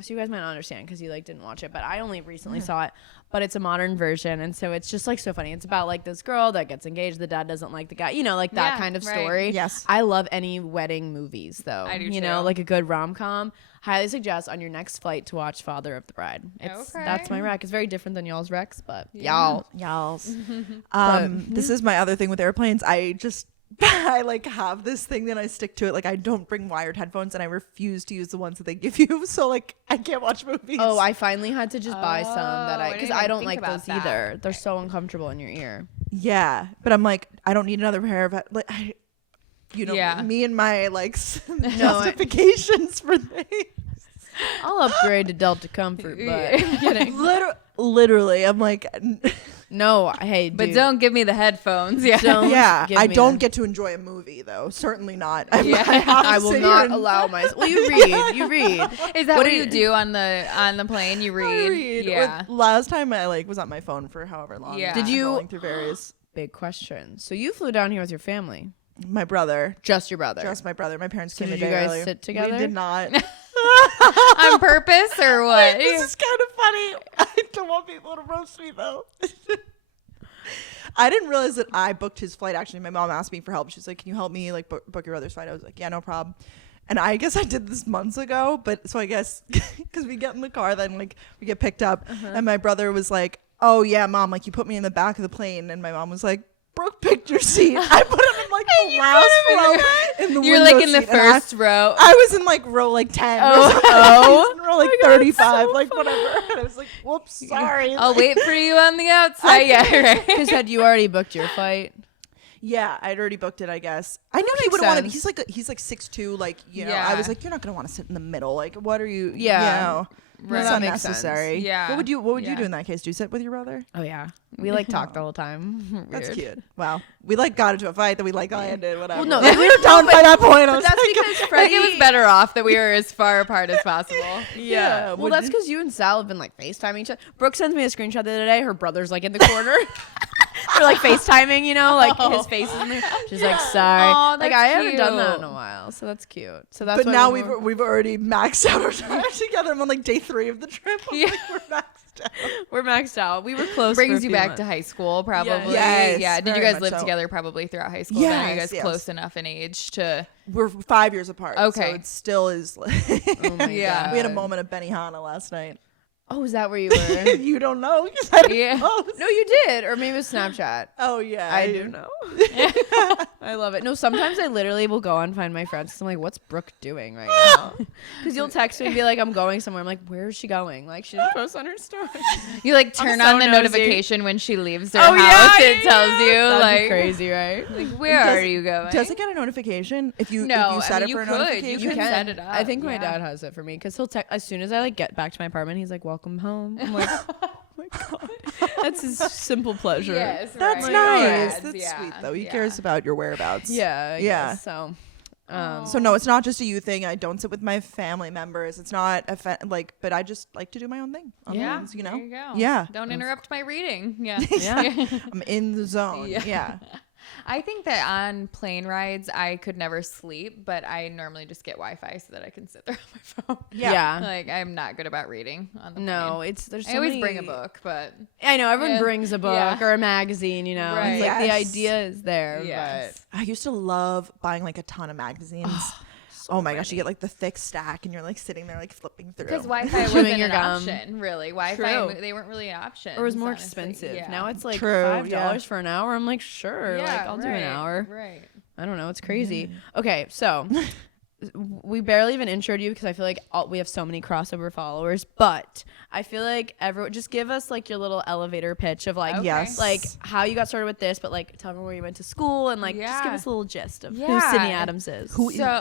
So you guys might not understand because you like didn't watch it, but I only recently saw it. But it's a modern version, and so it's just like so funny. It's about like this girl that gets engaged. The dad doesn't like the guy. You know, like that kind of story. Yes. I love any wedding movies though. I do you too. know, like a good rom-com. Highly suggest on your next flight to watch Father of the Bride. That's my rec. It's very different than y'all's recs, but y'all's. This is my other thing with airplanes. I like have this thing that I stick to it. Like I don't bring wired headphones, and I refuse to use the ones that they give you. So like I can't watch movies. Oh, I finally had to just buy some that because I don't think like about those either. They're so uncomfortable in your ear. Yeah, but I'm like, I don't need another pair of me and my like justifications for things. I'll upgrade to Delta Comfort, but I'm kidding. Literally, I'm like, no, hey, dude. But don't give me the headphones. Yeah. I don't get to enjoy a movie though. Certainly not. I will not allow myself. Well, you read. Is that what you do on the plane? You read. I read. Yeah. Last time I like was on my phone for however long. Yeah. Did you? Going through various. Big question. So you flew down here with your family? My brother. Just your brother? Just my brother. My parents So came a did day you guys early. sit together? We did not. On purpose or what? This is kind of funny. I don't want people to roast me though. I didn't realize that I booked his flight. Actually, my mom asked me for help. She's like, "Can you help me like book your brother's flight?" I was like, "Yeah, no problem." And I guess I did this months ago, but so I guess because we get in the car, then like we get picked up, and my brother was like, "Oh yeah, mom, like you put me in the back of the plane," and my mom was like, "Brooke picked your seat." I put him in like the last row in the You're window like in the seat, and first row. I was in like row like 10. I was in row like 35, like whatever. And I was like, "Whoops, sorry." I'll wait for you on the outside. Yeah, right. Because had you already booked your flight? Yeah, I'd already booked it, I guess. I knew he wouldn't want to. He's like 6'2", like, you know. I was like, you're not gonna want to sit in the middle. Like, what are you? Yeah. It's that makes unnecessary. sense. Yeah. What would you do in that case? Do you sit with your brother? Oh yeah, we like talked all the time. That's cute. Wow, we like got into a fight that we like landed. Whatever. Well, no, like, we were done by that point. I was that's like, because I Freddie. think it was better off that we were as far apart as possible. Yeah. Well, that's because you and Sal have been like FaceTiming each other. Brooke sends me a screenshot the other day. Her brother's like in the corner. We're like FaceTiming, you know, like his face is in there. She's like, sorry. Aw, like that's I haven't done cute. that in a while, so that's cute. So that's. But now we've already maxed out our time together. I'm on like day 3 of the trip. I'm like, we're maxed out. We're maxed out. We were close. Brings you back to high school, probably. Yes, Yeah. Did you very guys much live so. together probably throughout high school? Then? Are you guys Yes. close enough in age to? We're 5 years apart. Okay. So it still is. Oh my Yeah. We had a God. moment of Benihana last night. Oh, is that where you were? You don't know? 'Cause I didn't Yeah. post. No, you did, or maybe it was Snapchat. Oh yeah, I do know. I love it. No, sometimes I literally will go and find my friends because I'm like, what's Brooke doing right now? Because you'll text me and be like, I'm going somewhere. I'm like, where is she going? Like, she didn't post on her story. You like turn so on the nosy. notification when she leaves her Oh, house. yeah, It tells you That'd like be crazy, right? Like where Does are it- you going? Does it get a notification if you No, set I it mean, for a you could. notification? You can set it up. I think my yeah. dad has it for me because he'll text as soon as I like get back to my apartment. He's like, "Welcome home." I'm like, "Oh my god, that's his simple pleasure." Yes, That's right. nice. Dads, That's yeah, sweet though. He yeah. cares about your whereabouts. Yeah, Yeah. So, So no, it's not just a you thing. I don't sit with my family members. It's not but I just like to do my own thing. Things, you know? There you go. Yeah. Don't interrupt my reading. Yeah. I'm in the zone. Yeah. I think that on plane rides, I could never sleep, but I normally just get Wi-Fi so that I can sit there on my phone. Yeah. Like, I'm not good about reading on the No, plane. there's so I always many... bring a book, but I know everyone brings a book Yeah. or a magazine, you know. Right. It's like the Yes. idea is there, Yes. I used to love buying like a ton of magazines. Oh my gosh, you get like the thick stack and you're like sitting there like flipping through. because Wi-Fi Chewing wasn't your an gum. option, really. Wi-Fi, True. they weren't really an option. but it was more expensive. Yeah. Now it's like True, $5 for an hour. I'm like, sure, Yeah, like I'll do an hour. Right. I don't know. It's crazy. Okay, so we barely even introed you because I feel like we have so many crossover followers, but I feel like everyone just give us like your little elevator pitch of like, Okay. Yes. like how you got started with this, but like tell me where you went to school and like just give Yeah. us a little gist of who Yeah. Sydney Adams is.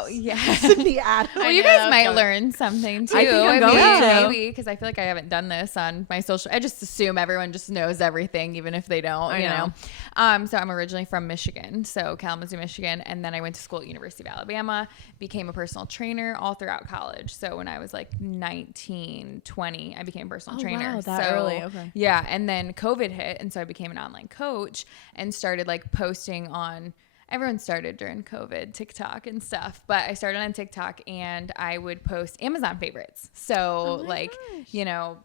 Yeah. Sydney Adams. Well, you know, guys that was might good. learn something too. I think I'm going to. Maybe because I feel like I haven't done this on my social. I just assume everyone just knows everything, even if they don't. I You know. know. So I'm originally from Michigan, so Kalamazoo, Michigan, and then I went to school at University of Alabama. Became a personal trainer all throughout college. So when I was like 19, 20, I became a personal trainer. Wow, that so, early. Okay. Yeah, and then COVID hit, and so I became an online coach and started like posting on. Everyone started during COVID, TikTok and stuff, but I started on TikTok and I would post Amazon favorites. So you know,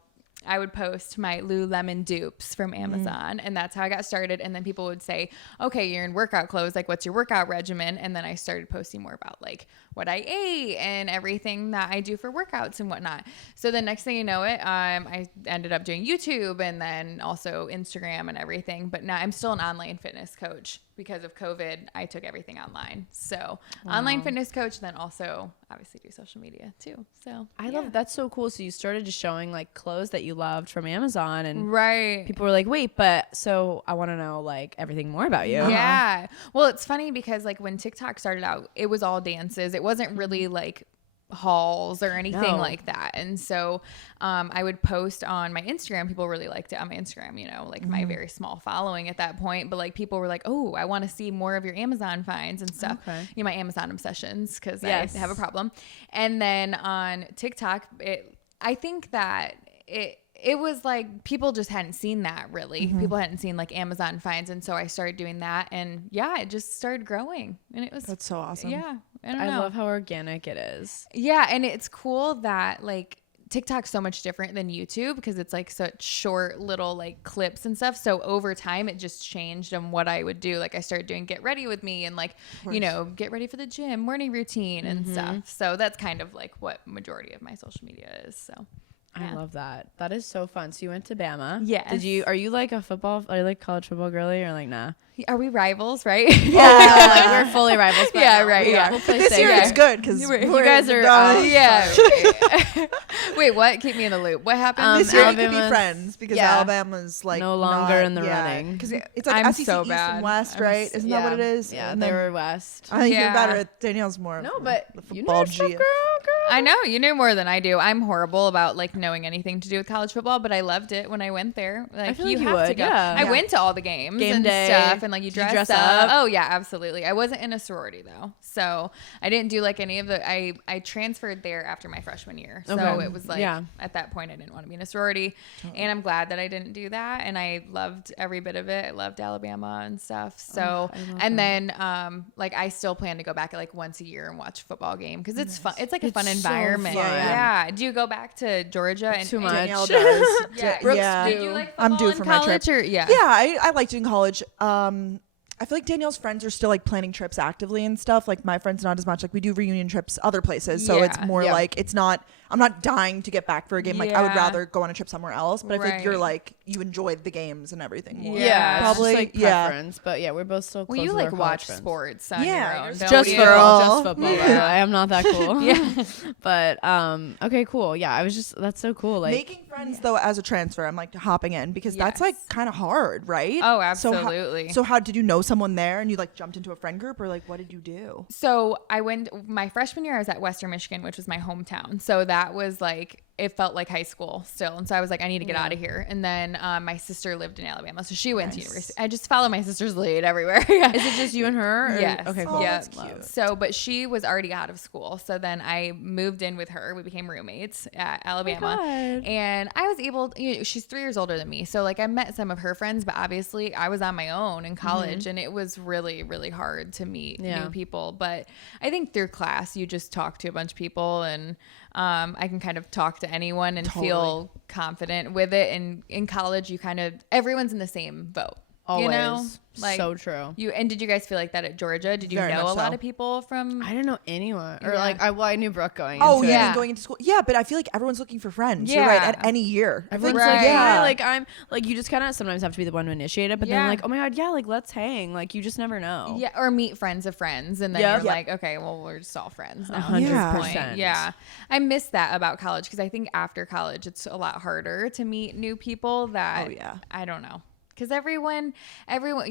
I would post my Lululemon dupes from Amazon and that's how I got started. And then people would say, okay, you're in workout clothes. Like, what's your workout regimen? And then I started posting more about like what I ate and everything that I do for workouts and whatnot. So the next thing you know it, I ended up doing YouTube and then also Instagram and everything. But now I'm still an online fitness coach because of COVID. I took everything online. So online fitness coach, then also obviously do social media too. So I love that's so cool. So you started just showing like clothes that you loved from Amazon and right. people were like, wait, but so I want to know like everything more about you. Yeah. Well, it's funny because like when TikTok started out, it was all dances. It wasn't really like hauls or anything like that. And so I would post on my Instagram. People really liked it on my Instagram, you know, like my very small following at that point. But like people were like, oh, I want to see more of your Amazon finds and stuff. Okay. You know, my Amazon obsessions because Yes. I have a problem. And then on TikTok, I think that it was like people just hadn't seen that really. People hadn't seen like Amazon finds. And so I started doing that. And yeah, it just started growing. And it was, That's so awesome. yeah. I don't I know. love how organic it is. Yeah, and it's cool that like TikTok's so much different than YouTube because it's like such short little like clips and stuff. So over time it just changed on what I would do. Like I started doing get ready with me and like, you know, get ready for the gym, morning routine and stuff. So that's kind of like what majority of my social media is. So I love that. That is so fun. So you went to Bama. Yes. Are you like are you like college football girly or like nah? are we rivals, right? Yeah, like we're fully rivals. But Yeah, no, right, yeah. We'll play This safe. year is good because You guys are Yeah. Wait, what? Keep me in the loop. What happened? This year we could be Alabama's- friends because yeah. Alabama's like No longer not- in the running. because it's like I'm SEC so East bad. and West, I'm right? Isn't that what it is? Yeah, And they then- were West. I think Yeah. you're better. Danielle's more. No, of but the you football know stuff, G. girl. I know you knew more than I do. I'm horrible about like knowing anything to do with college football, but I loved it when I went there. Like feel like you have to would, go. yeah. I Yeah. went to all the games Game and day. stuff, and like you Did you dress dress up? Oh yeah, absolutely. I wasn't in a sorority though, so I didn't do like any of the. I transferred there after my freshman year, so Okay. it was like Yeah. at that point I didn't want to be in a sorority, and I'm glad that I didn't do that, and I loved every bit of it. I loved Alabama and stuff. So I love and then like I still plan to go back like once a year and watch a football game because it's fun. It's like a It's fun so environment. fun. Yeah. Do you go back to Georgia and Too and- much. Danielle does. Yeah. Brooke's yeah. Did you like I'm football due in for my college trip. or yeah? Yeah, I like doing college. I feel like Danielle's friends are still like planning trips actively and stuff. Like my friends, not as much. Like we do reunion trips other places, so it's Yeah. more Yeah. like it's not. I'm not dying to get back for a game. Like I would Yeah. rather go on a trip somewhere else. But I feel like you're Right. like you enjoyed the games and everything more. Yeah. probably. It's just, like yeah. preference, but yeah, we're both still close Well, you with like our watch college friends. sports on Yeah, your own. you're don't Just you? football, girl. just football. Yeah. I am not that cool. Yeah. But okay, cool. Yeah, I was just that's so cool. Like Making friends though as a transfer, I'm like hopping in because that's like Yes. kind of hard, right? Oh, So absolutely. So how did you know someone there and you like jumped into a friend group or like what did you do? So I went my freshman year. I was at Western Michigan, which was my hometown. So that was like it felt like high school still. And so I was like, I need to get out of here. And then my sister lived in Alabama. So she went to university. I just follow my sister's lead everywhere. Is it just you and her? Or? Yes. Okay, cool. Oh, Yeah. that's cute. So, but she was already out of school. So then I moved in with her. We became roommates at Alabama. And I was able, she's 3 years older than me. So like I met some of her friends, but obviously I was on my own in college and it was really, really hard to meet new people. But I think through class, you just talk to a bunch of people and I can kind of talk to anyone and feel confident with it. And in college, you kind of, everyone's in the same boat. Always. You know? Like, so true. And did you guys feel like that at Georgia? Did you Very know much a lot so. of people from? I didn't know anyone. Or like, I knew Brooke going Oh, into yeah. it. Yeah. Going into school. Yeah, but I feel like everyone's looking for friends. Yeah. You're right. At any year. Everyone's Right. like, yeah. yeah, like I'm like, you just kind of sometimes have to be the one to initiate it, but then Yeah. like, oh my God, yeah, like let's hang. Like you just never know. Yeah, or meet friends of friends, and then Yep. you're like, okay, well, we're just all friends now. 100%. Yeah, I miss that about college because I think after college it's a lot harder to meet new people. That Oh, yeah. I don't know. Because everyone,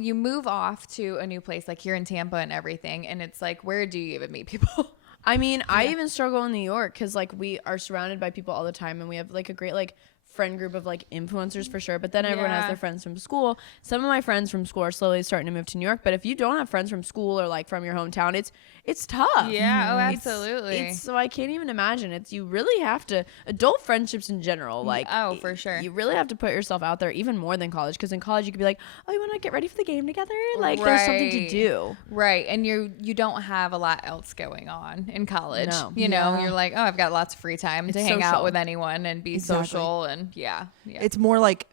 you move off to a new place, like here in Tampa and everything, and it's like, where do you even meet people? I mean, I even struggle in New York because like we are surrounded by people all the time, and we have like a great like friend group of like influencers for sure, but then everyone has Yeah. their friends from school. Some of my friends from school are slowly starting to move to New York, but if you don't have friends from school or like from your hometown, it's tough. Yeah, oh, It's- absolutely. so I can't even imagine. You really have to, adult friendships in general, like Oh, for sure. you really have to put yourself out there even more than college, because in college you could be like, oh, you want to get ready for the game together, like there's something to Right. do. Right, and you don't have a lot else going on in college. No. You know, Yeah. you're like, oh, I've got lots of free time to It's hang out social. with anyone and be Exactly. social, and yeah. It's more like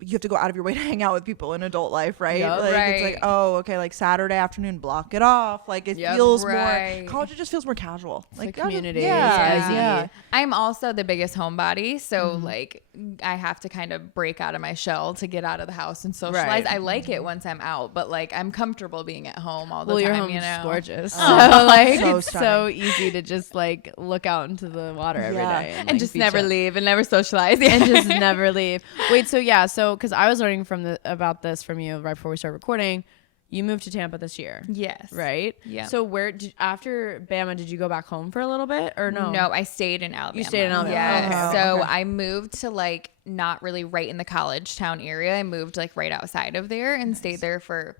you have to go out of your way to hang out with people in adult life, right? Yep. Like, Right. It's like, oh, okay, like Saturday afternoon, block it off. Like it Yep. feels Right. more, college, it just feels more casual. It's Like a community. Yeah. It's easy. Yeah. I'm also the biggest homebody, so like I have to kind of break out of my shell to get out of the house and socialize. Right. I like it once I'm out, but like I'm comfortable being at home all the Well, time. your home's you know, gorgeous. Oh, So like so it's so stunning. easy to just like look out into the water every Yeah. day and like, just beach never it. leave and never socialize. and just never leave. Wait, so because I was learning about this from you right before we started recording. You moved to Tampa this year. Yes. Right? Yeah. So after Bama, did you go back home for a little bit or no? No, I stayed in Alabama. You stayed in Alabama. Yeah. Okay. So Okay. I moved to like not really right in the college town area. I moved like right outside of there and stayed there for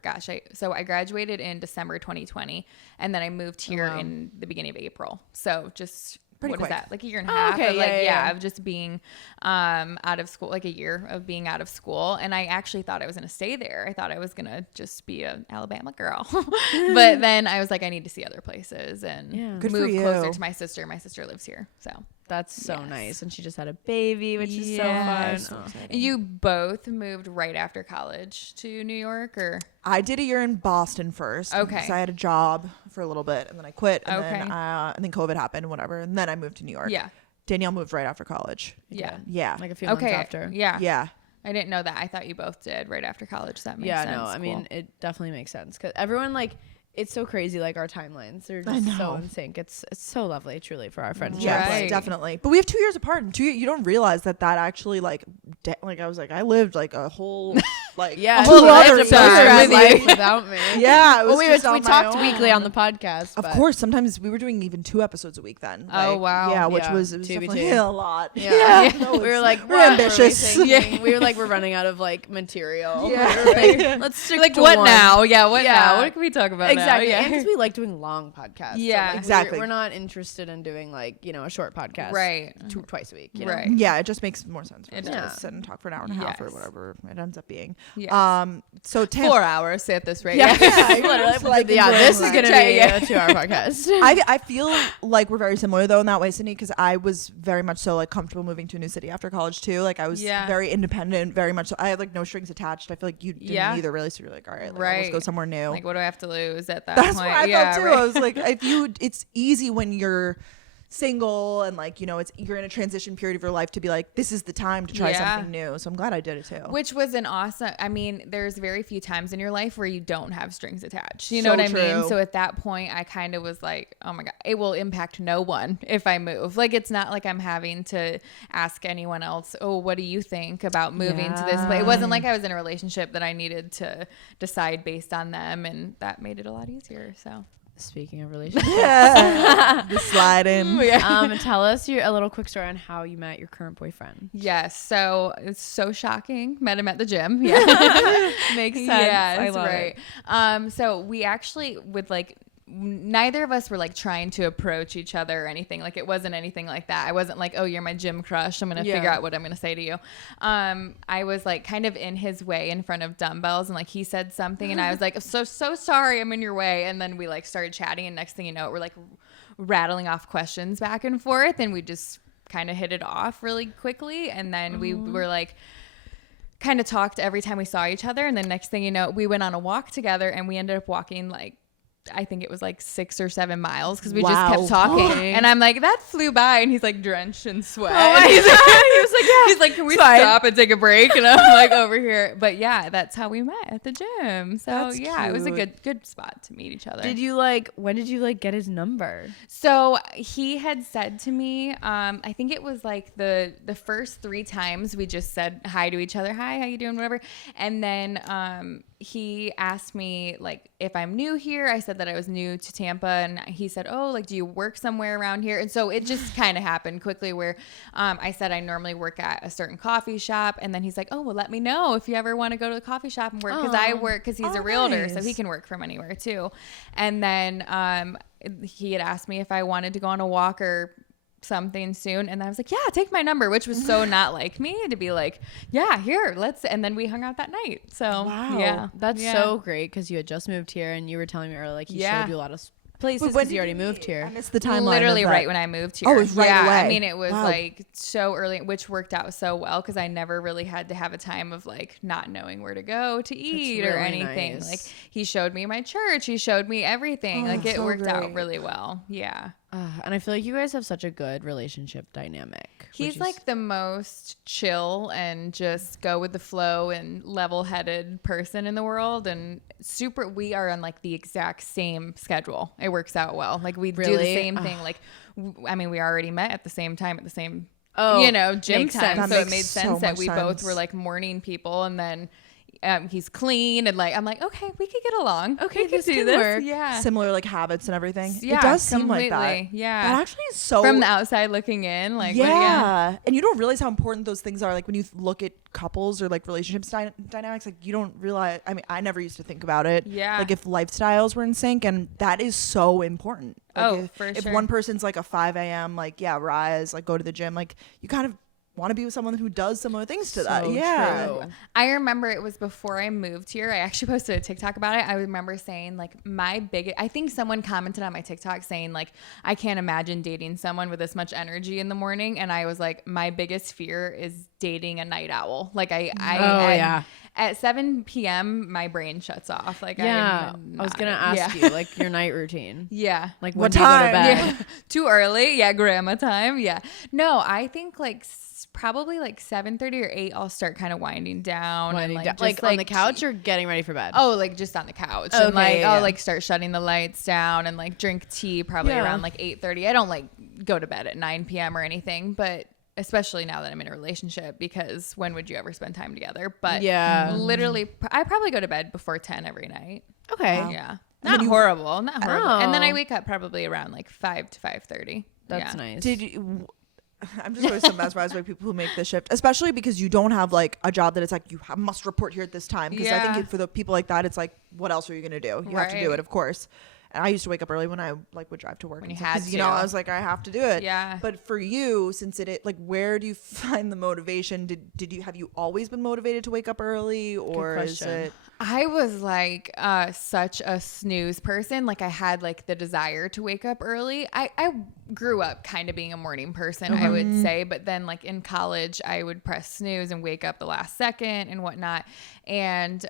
so I graduated in December 2020 and then I moved here in the beginning of April. So just Pretty what quick. is that? Like a year and a Oh, half. okay. Or like Yeah. of just being out of school, like a year of being out of school. And I actually thought I was gonna stay there. I thought I was gonna just be an Alabama girl. But then I was like, I need to see other places and Yeah. Good for move you. closer to my sister. My sister lives here. So That's so Yes. nice. And she just had a baby, which is so Yes. fun. Oh. you both moved right after college to New York, or I did a year in Boston first. Okay. Because I had a job for a little bit and then I quit. And Okay. then COVID happened and whatever. And then I moved to New York. yeah, Danielle moved right after college. yeah, Yeah. Like a few okay, months after. yeah, Yeah. I didn't know that. I thought you both did right after college. So that makes Yeah, sense. no, I Cool. mean, it definitely makes sense because everyone like, it's so crazy, like our timelines. They're I just so know. in sync. It's so lovely, truly, for our friendship. Yes, Right. definitely. But we have 2 years apart, and you don't realize that actually like I was like I lived like a whole like Yeah, a whole you other lived a time post-grad with life you. without me. Yeah, it was Well, just we on my talked own. weekly on the podcast. Of but- course, sometimes we were doing even 2 episodes a week then. Oh, Like, wow. Yeah, which Yeah, was 2v2. definitely a lot. Yeah. no, We were it's- like, we're what ambitious. Were we, thinking? We were like, we're running out of like material. Yeah. We were like, let's stick like to what one. now? Yeah, what Yeah. now? What can we talk about? Exactly. Now? And Yeah. because we like doing long podcasts. Yeah. like, Exactly. We're not interested in doing like, a short podcast. Right. Twice a week. You know? Right. Yeah, it just makes more sense for It us to does. just sit and talk for an hour and a half or Yes. whatever it ends up being. Yes. So Tampa, 4 hours at this rate. Yeah. Literally, like, yeah. This is enjoying gonna life. be Yeah. a 2-hour podcast. I feel like we're very similar though in that way, Sydney, because I was very much so like comfortable moving to a new city after college too. Like I was Yeah. very independent, very much so. I had like no strings attached. I feel like you didn't Yeah. either really, so you're like, all right, like, Right. let's go somewhere new. Like, what do I have to lose at that That's point? what I yeah, thought too. right. I was like, it's easy when you're single and like you're in a transition period of your life to be like, this is the time to try Yeah. something new. So I'm glad I did it too. Which was an awesome, I mean, there's very few times in your life where you don't have strings attached. You know So what I mean? true. So at that point, I kind of was like, oh my God, it will impact no one if I move. Like, it's not like I'm having to ask anyone else, oh, what do you think about moving to this place? It wasn't like I was in a relationship that I needed to decide based on them. And that made it a lot easier. So. Speaking of relationships, The slide in. tell us a little quick story on how you met your current boyfriend. Yes. So it's so shocking. Met him at the gym. Yeah. Makes sense. Yes, I love right. it. So we actually would like, neither of us were like trying to approach each other or anything. Like it wasn't anything like that. I wasn't like, oh, you're my gym crush, I'm gonna figure out what I'm gonna say to you. I was like kind of in his way in front of dumbbells, and like he said something and I was like, so sorry, I'm in your way. And then we like started chatting, and next thing you know, we're like rattling off questions back and forth, and we just kind of hit it off really quickly. And then we were like kind of talked every time we saw each other, and then next thing you know, we went on a walk together, and we ended up walking like, I think it was like 6 or 7 miles, because we just kept talking. And I'm like, that flew by, and he's like drenched in sweat. Oh he's like, he was like, yeah. he's like, can we stop and take a break? And I'm like over here. But yeah, that's how we met at the gym. So That's yeah, it was a cute. good spot to meet each other. When did you like get his number? So he had said to me, I think it was like the first 3 times we just said hi to each other. Hi, how you doing? Whatever. And then he asked me like if I'm new here. I said that I was new to Tampa, and he said, oh, like, do you work somewhere around here? And so it just kind of happened quickly where I said I normally work at a certain coffee shop, and then he's like, oh, well, let me know if you ever want to go to the coffee shop and work, because he's a realtor, so he can work from anywhere too. And then he had asked me if I wanted to go on a walk or something soon, and I was like, yeah, take my number, which was so not like me to be like, yeah, here, let's. And then we hung out that night. So yeah, That's so great, because you had just moved here, and you were telling me earlier like he showed you a lot of places when because you already moved here. I missed the timeline. Literally right when I moved here. Oh, it was right away. I mean, it was like so early, which worked out so well, because I never really had to have a time of like not knowing where to go to eat or anything. Nice. Like he showed me my church, he showed me everything. Like it so worked out great. really well. Yeah. And I feel like you guys have such a good relationship dynamic. He's like the most chill and just go with the flow and level-headed person in the world, and we are on like the exact same schedule. It works out well. Like we do the same thing. Like, I mean, we already met at the same time at the same, gym time. So it made sense that we both were like morning people, and then he's clean, and like I'm like, okay, we could get along. Okay, we could do this. Work. Yeah, similar like habits and everything. Yeah, it does seem like that. Yeah, that actually is so from the outside looking in. Like and you don't realize how important those things are. Like when you look at couples or like relationships dynamics, like you don't realize. I mean, I never used to think about it. Yeah, like if lifestyles were in sync, and that is so important. Like if one person's like a 5 a.m. like rise, like go to the gym, like you kind of want to be with someone who does similar things to that. Yeah. True. I remember it was before I moved here. I actually posted a TikTok about it. I remember saying like I think someone commented on my TikTok saying like, I can't imagine dating someone with this much energy in the morning. And I was like, my biggest fear is dating a night owl. Like at 7 p.m. my brain shuts off. Like I was gonna ask you like your night routine. Yeah. Like what time? You go to bed? Yeah. Too early. Yeah, grandma time. Yeah. No, I think like probably like 7:30 or 8 I'll start kind of winding down. Like on the couch or getting ready for bed? Oh, like just on the couch. Okay, and like I'll like start shutting the lights down and like drink tea probably around like 8:30. I don't like go to bed at 9 p.m. or anything, but especially now that I'm in a relationship, because when would you ever spend time together? But literally I probably go to bed before 10 every night. Okay. Wow. Yeah. Not horrible. And then I wake up probably around like 5 to 5:30. That's nice. I'm just always so mesmerized by people who make this shift, especially because you don't have like a job that it's like you must report here at this time. Because I think for the people like that, it's like, what else are you gonna do? You have to do it, of course. And I used to wake up early when I like would drive to work. When you had to. I was like, I have to do it. Yeah. But for you, since it like, where do you find the motivation? Have you always been motivated to wake up early, or is it? I was like such a snooze person. Like I had like the desire to wake up early. I grew up kind of being a morning person, I would say. But then like in college, I would press snooze and wake up the last second and whatnot. And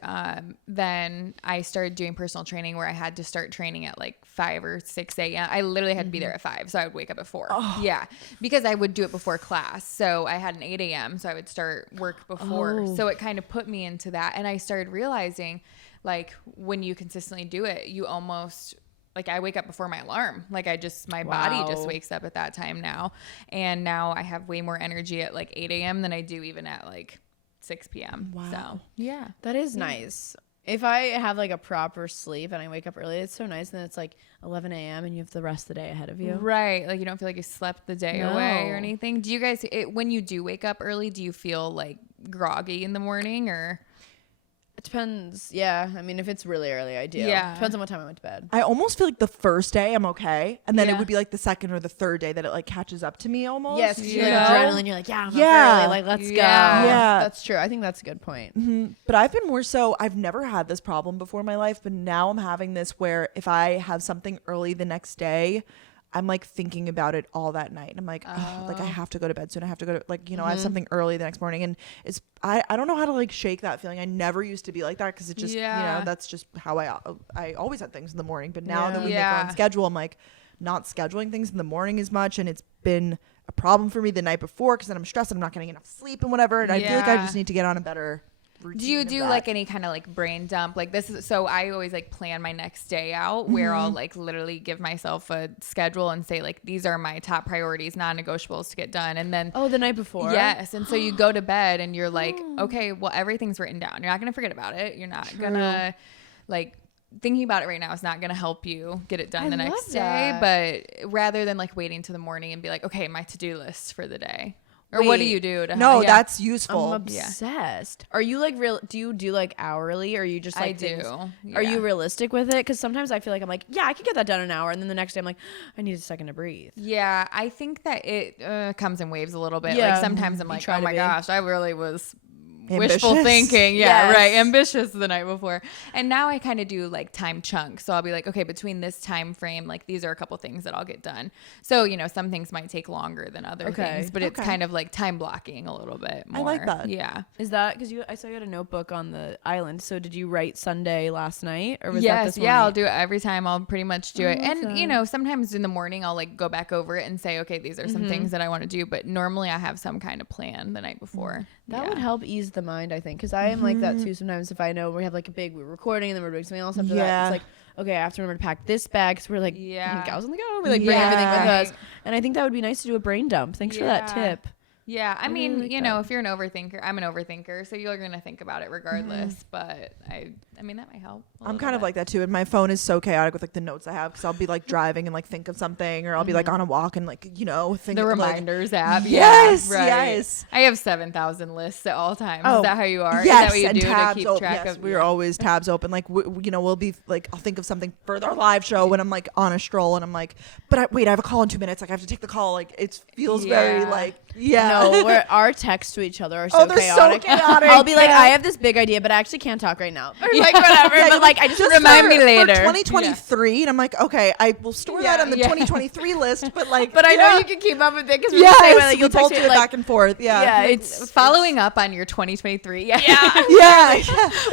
then I started doing personal training where I had to start training at like 5 or 6 a.m. I literally had to be there at 5. So I would wake up at 4. Oh. Yeah. Because I would do it before class. So I had an 8 a.m. So I would start work before. So it kind of put me into that. And I started realizing like when you consistently do it, you almost like I wake up before my alarm. Like my body just wakes up at that time now. And now I have way more energy at like 8 a.m. than I do even at like 6 p.m. Wow. So yeah. That is nice. If I have like a proper sleep and I wake up early, it's so nice. And then it's like 11 a.m. and you have the rest of the day ahead of you. Right. Like you don't feel like you slept the day away or anything. Do you guys, when you do wake up early, do you feel like groggy in the morning or? It depends. Yeah. I mean, if it's really early, I do. Yeah. Depends on what time I went to bed. I almost feel like the first day I'm okay, and then it would be like the second or the third day that it like catches up to me almost. Yes. You're like adrenaline. You're like, I'm up early. Like, let's go. Yeah. That's true. I think that's a good point. Mm-hmm. But I've been more so, I've never had this problem before in my life, but now I'm having this where if I have something early the next day, I'm like thinking about it all that night. I'm like, like I have to go to bed soon. I have to go to like, I have something early the next morning, and it's I don't know how to like shake that feeling. I never used to be like that because it just that's just how I always had things in the morning. But now that we make our own schedule, I'm like not scheduling things in the morning as much, and it's been a problem for me the night before because then I'm stressed. I'm not getting enough sleep and whatever, and I feel like I just need to get on a better. Do you do like any kind of like brain dump? Like this is, so I always like plan my next day out where I'll like literally give myself a schedule and say like, these are my top priorities, non-negotiables to get done. And then, the night before. Yes. And so you go to bed and you're like, okay, well, everything's written down. You're not going to forget about it. You're not going to like, thinking about it right now is not going to help you get it done the next day. But rather than like waiting till the morning and be like, okay, my to-do list for the day. Or what do you do? That's useful. I'm obsessed. Are you like real? Do you do like hourly, or are you just like? I do. Are you realistic with it? Because sometimes I feel like I'm like, I could get that done in an hour, and then the next day I'm like, I need a second to breathe. Yeah, I think that it comes in waves a little bit. Like sometimes I'm like, oh my gosh, I really was wishful thinking. Yeah, right. Ambitious the night before. And now I kind of do like time chunks. So I'll be like, okay, between this time frame, like these are a couple things that I'll get done. So, some things might take longer than other things, but it's kind of like time blocking a little bit more. I like that. Yeah. Is that because I saw you had a notebook on the island. So did you write Sunday last night or was that this morning? Yeah, I'll do it every time. I'll pretty much do it. And, sometimes in the morning I'll like go back over it and say, okay, these are some things that I want to do. But normally I have some kind of plan the night before. That would help ease the mind, I think, because I am like that too. Sometimes if I know we have like we're recording and then we're doing something else after that, it's like, okay, I have to remember to pack this bag because we're like gals on the go. We like bring everything with us, and I think that would be nice to do a brain dump. Thanks for that tip. Yeah, I mean, if you're an overthinker, I'm an overthinker, so you're gonna think about it regardless. But I mean, that might help. I'm kind of like that too, and my phone is so chaotic with like the notes I have because I'll be like driving and like think of something, or I'll be like on a walk and like think the reminders app. Yes, right. Yes. I have 7,000 lists at all times. Oh, is that how you are? Yes, is that what you do tabs, to keep track of? We're always tabs open. Like we'll be like, I'll think of something for our live show when I'm like on a stroll, and I'm like, but wait, I have a call in 2 minutes. Like I have to take the call. Like it feels very like No, our texts to each other are so chaotic. So chaotic. I'll be like, I have this big idea, but I actually can't talk right now. Or like whatever. But like, I just remind me later. For 2023, and I'm like, okay, I will store that on the 2023 list. But like, but I know you can keep up with it because we're the same way. Like, you'll both do it back and forth. Yeah, it's following up on your 2023. Yeah.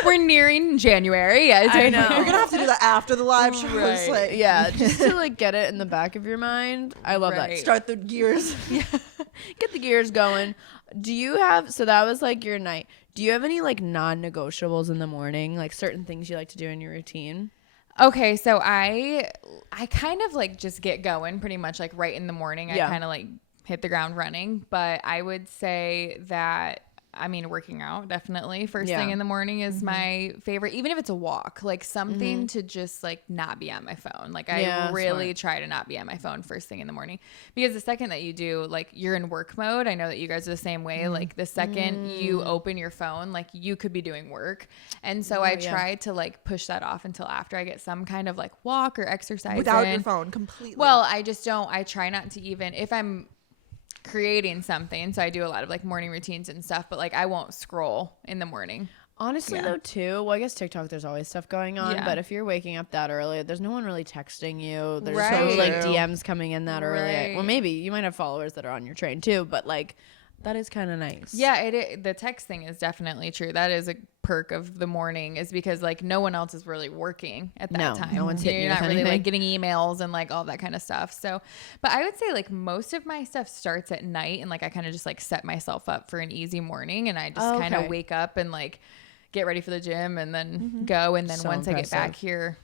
We're nearing January. Yeah, I know. We're gonna have to do that after the live show. Right. Like, just to like get it in the back of your mind. I love that. Start the gears. Get the gears going. Do you have, so that was like your night. Do you have any like non-negotiables in the morning, like certain things you like to do in your routine? Okay, so I kind of like just get going pretty much like right in the morning. I kind of like hit the ground running, but I would say that working out definitely first thing in the morning is my favorite, even if it's a walk, like something to just like not be on my phone. Like I really try to not be on my phone first thing in the morning, because the second that you do, like you're in work mode. I know that you guys are the same way. Like the second you open your phone, like you could be doing work. And so I try to like push that off until after I get some kind of like walk or exercise without your phone completely. Well, I try not to, even if I'm creating something, so I do a lot of like morning routines and stuff, but like I won't scroll in the morning. Honestly though too, well I guess TikTok there's always stuff going on, but if you're waking up that early, there's no one really texting you. There's no like DMs coming in that early. Well, maybe you might have followers that are on your train too, but like that is kind of nice. Yeah, the text thing is definitely true. That is a perk of the morning, is because like no one else is really working at that time. No one's hitting you. You're not with really anything. like getting emails and like all that kind of stuff. So, but I would say like most of my stuff starts at night, and like I kind of just like set myself up for an easy morning, and I just kind of wake up and like get ready for the gym and then go, and then once I get back here,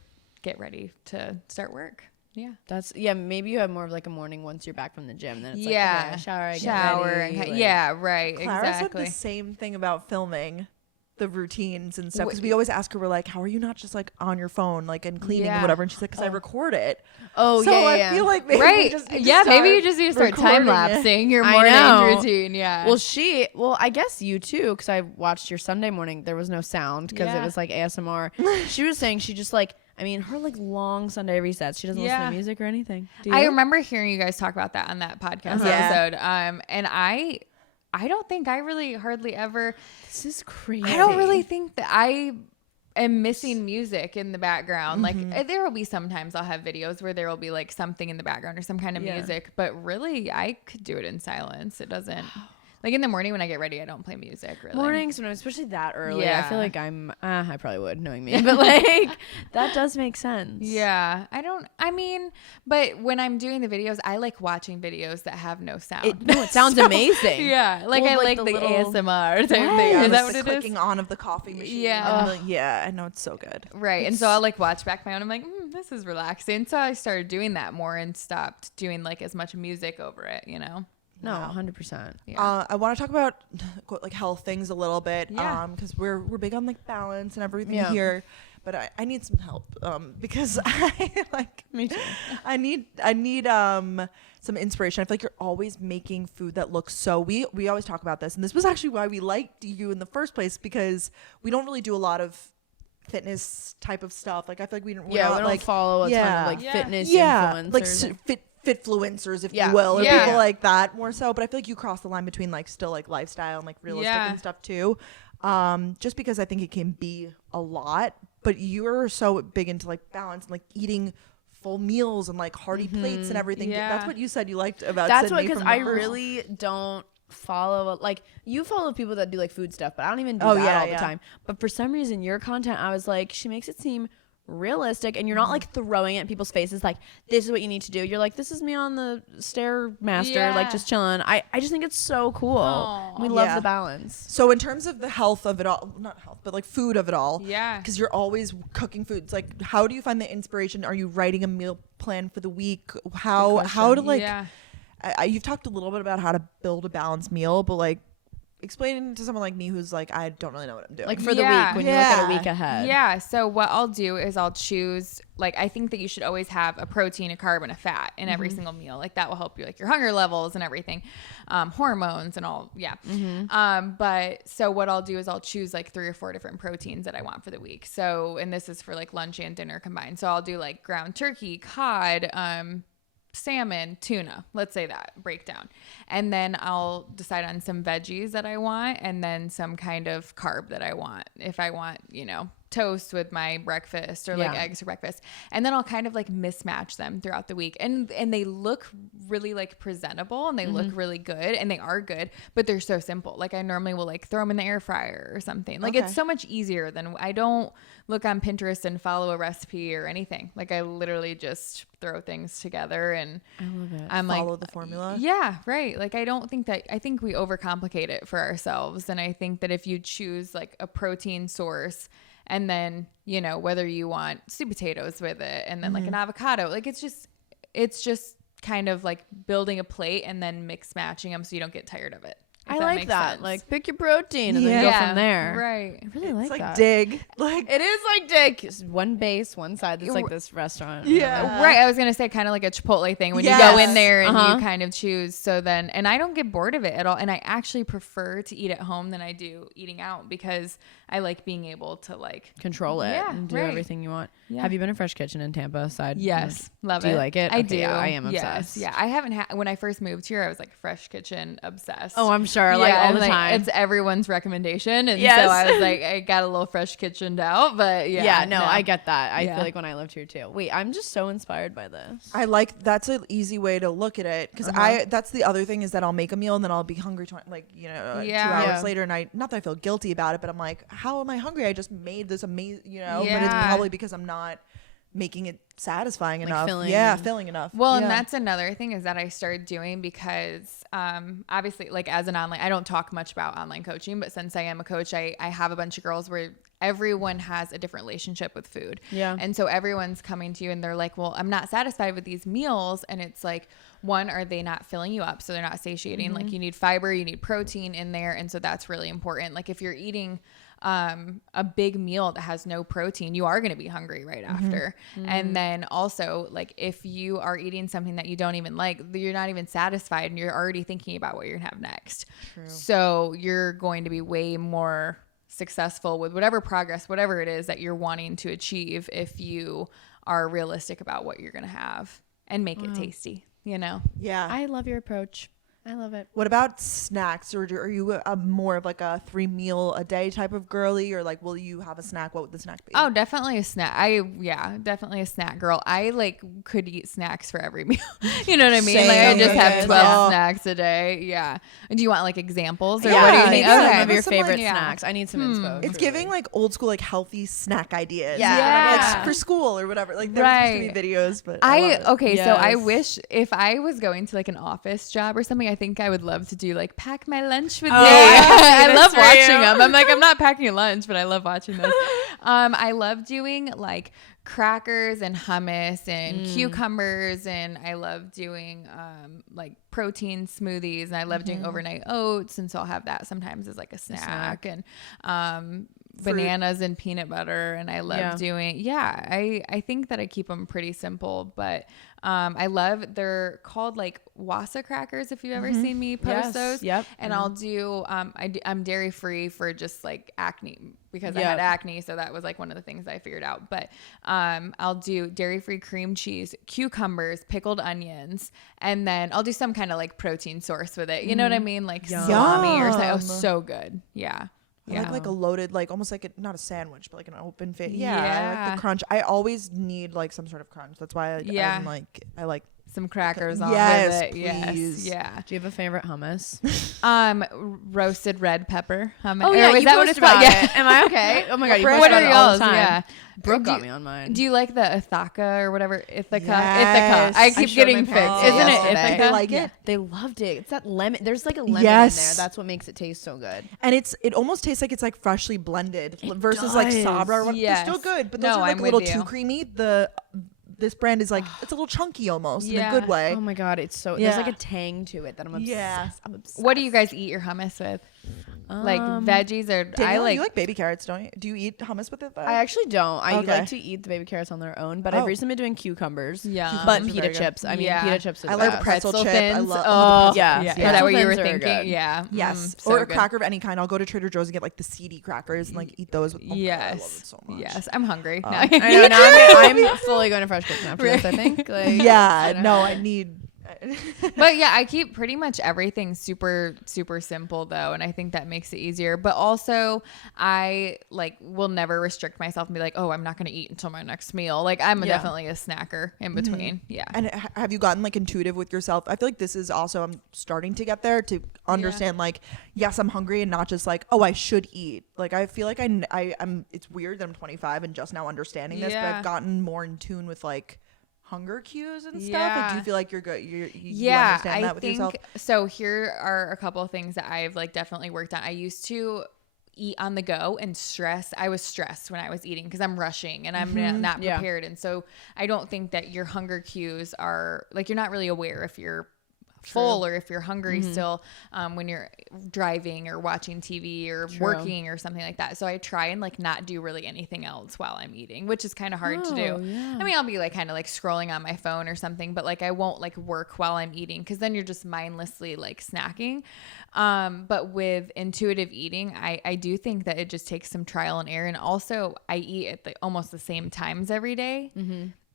get ready to start work. Yeah. Maybe you have more of like a morning once you're back from the gym. Then it's like, okay, shower, get ready, and right. Clara exactly. said the same thing about filming. the routines and stuff, because we always ask her, we're like, how are you not just like on your phone like and cleaning or whatever, and she's like, because I record it. So I feel like maybe right, we just need maybe you just need to start time lapsing your morning routine. Well, I guess you too, because I watched your Sunday morning. There was no sound because it was like ASMR. She was saying she just like, I mean, her like long Sunday resets, she doesn't listen to music or anything. I remember hearing you guys talk about that on that podcast episode, and I don't think I really hardly ever. This is crazy. I don't really think that I am missing music in the background. Like there will be sometimes I'll have videos where there will be like something in the background or some kind of music, but really I could do it in silence. It doesn't. Like in the morning when I get ready, I don't play music really. Mornings, especially that early. I feel like I probably would, knowing me, but like that does make sense. Yeah. But when I'm doing the videos, I like watching videos that have no sound. It sounds amazing. Yeah. Like I like the ASMR type thing. Is that what it is? Clicking on of the coffee machine. Yeah. I know, it's so good. Right. And so I'll like watch back my own. I'm like, this is relaxing. So I started doing that more and stopped doing like as much music over it, you know? No, 100%. Yeah. I want to talk about like health things a little bit, because we're big on like balance and everything here, but I need some help because I like me too. I need some inspiration. I feel like you're always making food that looks so. We always talk about this, and this was actually why we liked you in the first place, because we don't really do a lot of fitness type of stuff. Like I feel like we don't follow a ton of like fitness influencers, like fitfluencers, if you will, or people like that more so. But I feel like you cross the line between like still like lifestyle and like realistic and stuff too. Just because I think it can be a lot, but you're so big into like balance and like eating full meals and like hearty plates and everything. That's what you said you liked about That's Sydney. what, because I really don't follow, like, you follow people that do like food stuff, but I don't even do that all the time. But for some reason your content, I was like, she makes it seem realistic, and you're not like throwing it in people's faces like, this is what you need to do. You're like, this is me on the Stairmaster, like just chilling. I just think it's so cool. We love the balance. So in terms of the health of it all, not health, but like food of it all, because you're always cooking foods, like how do you find the inspiration? Are you writing a meal plan for the week? How to like you've talked a little bit about how to build a balanced meal, but like explaining to someone like me who's like, I don't really know what I'm doing. Like for the week, when you look at a week ahead. Yeah. So what I'll do is I'll choose, like, I think that you should always have a protein, a carb, and a fat in every single meal. Like that will help you, like your hunger levels and everything, hormones and all. Yeah. But so what I'll do is I'll choose like 3 or 4 different proteins that I want for the week. So, and this is for like lunch and dinner combined. So I'll do like ground turkey, cod, salmon, tuna, let's say that breakdown. And then I'll decide on some veggies that I want, and then some kind of carb that I want. If I want, toast with my breakfast or like eggs for breakfast. And then I'll kind of like mismatch them throughout the week. And they look really like presentable, and they look really good, and they are good, but they're so simple. Like I normally will like throw them in the air fryer or something. Like it's so much easier than, I don't look on Pinterest and follow a recipe or anything. Like I literally just throw things together, and I love it. I'm follow the formula. Yeah, right. Like I think we overcomplicate it for ourselves. And I think that if you choose like a protein source, and then, whether you want sweet potatoes with it, and then like an avocado, like it's just kind of like building a plate and then mix matching them so you don't get tired of it. I like that. Sense. Like pick your protein and then go from there. Right. I really like that. It's like dig. Like it is like dig. It's one base, one side. It's like this restaurant. Yeah. Right. I was going to say kind of like a Chipotle thing when you go in there and you kind of choose. So then, and I don't get bored of it at all. And I actually prefer to eat at home than I do eating out, because I like being able to like control it and do everything you want. Yeah. Have you been to Fresh Kitchen in Tampa side? Yes. Love it. Do you like it? I do. Yeah, I am obsessed. Yeah. I haven't had, when I first moved here, I was like Fresh Kitchen obsessed. Oh, I'm sure. Like all the time. It's everyone's recommendation. And so I was like, I got a little Fresh Kitchened out, but no, I get that. I feel like when I lived here too. Wait, I'm just so inspired by this. I like, that's an easy way to look at it. Cause that's the other thing, is that I'll make a meal and then I'll be hungry 2 hours later. And not that I feel guilty about it, but I'm like, how am I hungry? I just made this amazing, but it's probably because I'm not making it satisfying enough. Filling enough. Well, and that's another thing is that I started doing, because obviously, like as an online, I don't talk much about online coaching, but since I am a coach, I have a bunch of girls where everyone has a different relationship with food. Yeah. And so everyone's coming to you and they're like, well, I'm not satisfied with these meals. And it's like, one, are they not filling you up? So they're not satiating. Like you need fiber, you need protein in there. And so that's really important. Like if you're eating a big meal that has no protein, you are going to be hungry right after. And then also, like, if you are eating something that you don't even like, you're not even satisfied and you're already thinking about what you're going to have next. True. So you're going to be way more successful with whatever progress, whatever it is that you're wanting to achieve, if you are realistic about what you're going to have and make it tasty, you know? Yeah. I love your approach. I love it. What about snacks? Or are you more of like a 3 meal a day type of girly, or like will you have a snack? What would the snack be? Oh, definitely a snack. Definitely a snack girl. I like could eat snacks for every meal. You know what I mean? Same. Like I just have Yes. 12 snacks a day. Yeah. And do you want like examples or Yeah, what do you I think? need Some some of your some, like, favorite yeah. snacks. I need some inspo. It's giving like old school, like healthy snack ideas. Yeah. Like for school or whatever. Like there used to be videos, but I love it. Okay, so I Yes. wish if I was going to like an office job or something, I think I would love to do like pack my lunch with me. I I love for watching you. them. I'm like, I'm not packing lunch, but I love watching those. I love doing like crackers and hummus and cucumbers, and I love doing like protein smoothies, and I love doing overnight oats, and so I'll have that sometimes as like a snack. And bananas and peanut butter, and I love doing I think that I keep them pretty simple, but I love, they're called like Wassa crackers, if you've ever seen me post those. Yep. And I'll do I'm dairy free for just like acne, because I had acne, so that was like one of the things I figured out. But I'll do dairy free cream cheese, cucumbers, pickled onions, and then I'll do some kind of like protein source with it, you know what I mean, like salami or something. Oh, so good. I like a loaded, like almost like not a sandwich, but like an open face. I like the crunch. I always need like some sort of crunch. That's why I like some crackers on yes, with it. please. Yes. Yeah. Do you have a favorite hummus? Roasted red pepper hummus. Oh yeah, is you that what it's posted called? about it. Am I okay? Oh my god, you post What about are it all y'all's? the time. Yeah. Brooke got me on mine. Do you like the Ithaca or whatever? Ithaca. Yes. I keep showed getting my fixed. parents Isn't it yesterday. Ithaca? They like it? They loved it. It's that lemon. There's like a lemon in Yes. there. That's what makes it taste so good. And it almost tastes like it's like freshly blended versus like does. Sabra or whatever. Yes. They're still good, but No, those are like I'm a little with you. too creamy. This brand is like it's a little chunky almost in a good way. Oh my god, it's so there's like a tang to it that I'm obsessed. Yeah. I'm obsessed. What do you guys eat your hummus with? Like veggies or Danielle, you like baby carrots, don't you? Do you eat hummus with it though? I actually don't. I Okay. like to eat the baby carrots on their own, but I've recently been doing cucumbers. Yum. But Very pita good. chips. I mean, Yeah. pita chips. Are I the like best. pretzel chip. I thins. love Oh, yeah. yeah. Yeah. Is that what you were Pretzel thins are thinking? good. Yeah. Yes, So or a good. cracker of any kind. I'll go to Trader Joe's and get like the seedy crackers and like eat those. With, oh my God, I love it so much. Yes. I'm hungry. No. I know. Now I'm fully going to Fresh Kitchen after this. I think. Like, Yeah, no, I need. But yeah, I keep pretty much everything super, super simple though. And I think that makes it easier. But also I like will never restrict myself and be like, oh, I'm not going to eat until my next meal. Like I'm definitely a snacker in between. Yeah. And have you gotten like intuitive with yourself? I feel like this is also, I'm starting to get there to understand like, yes, I'm hungry and not just like, oh, I should eat. Like I feel like I'm, it's weird that I'm 25 and just now understanding this, but I've gotten more in tune with like hunger cues and stuff. Like, do you feel like you're good? You understand that with yourself? So here are a couple of things that I've like definitely worked on. I used to eat on the go and stress. I was stressed when I was eating because I'm rushing and I'm not prepared. And so I don't think that your hunger cues are like, you're not really aware if you're full or if you're hungry still when you're driving or watching TV or working or something like that. So I try and like not do really anything else while I'm eating, which is kind of hard to do. Yeah. I mean, I'll be like kind of like scrolling on my phone or something, but like I won't like work while I'm eating because then you're just mindlessly like snacking. But with intuitive eating, I do think that it just takes some trial and error. And also I eat at almost the same times every day.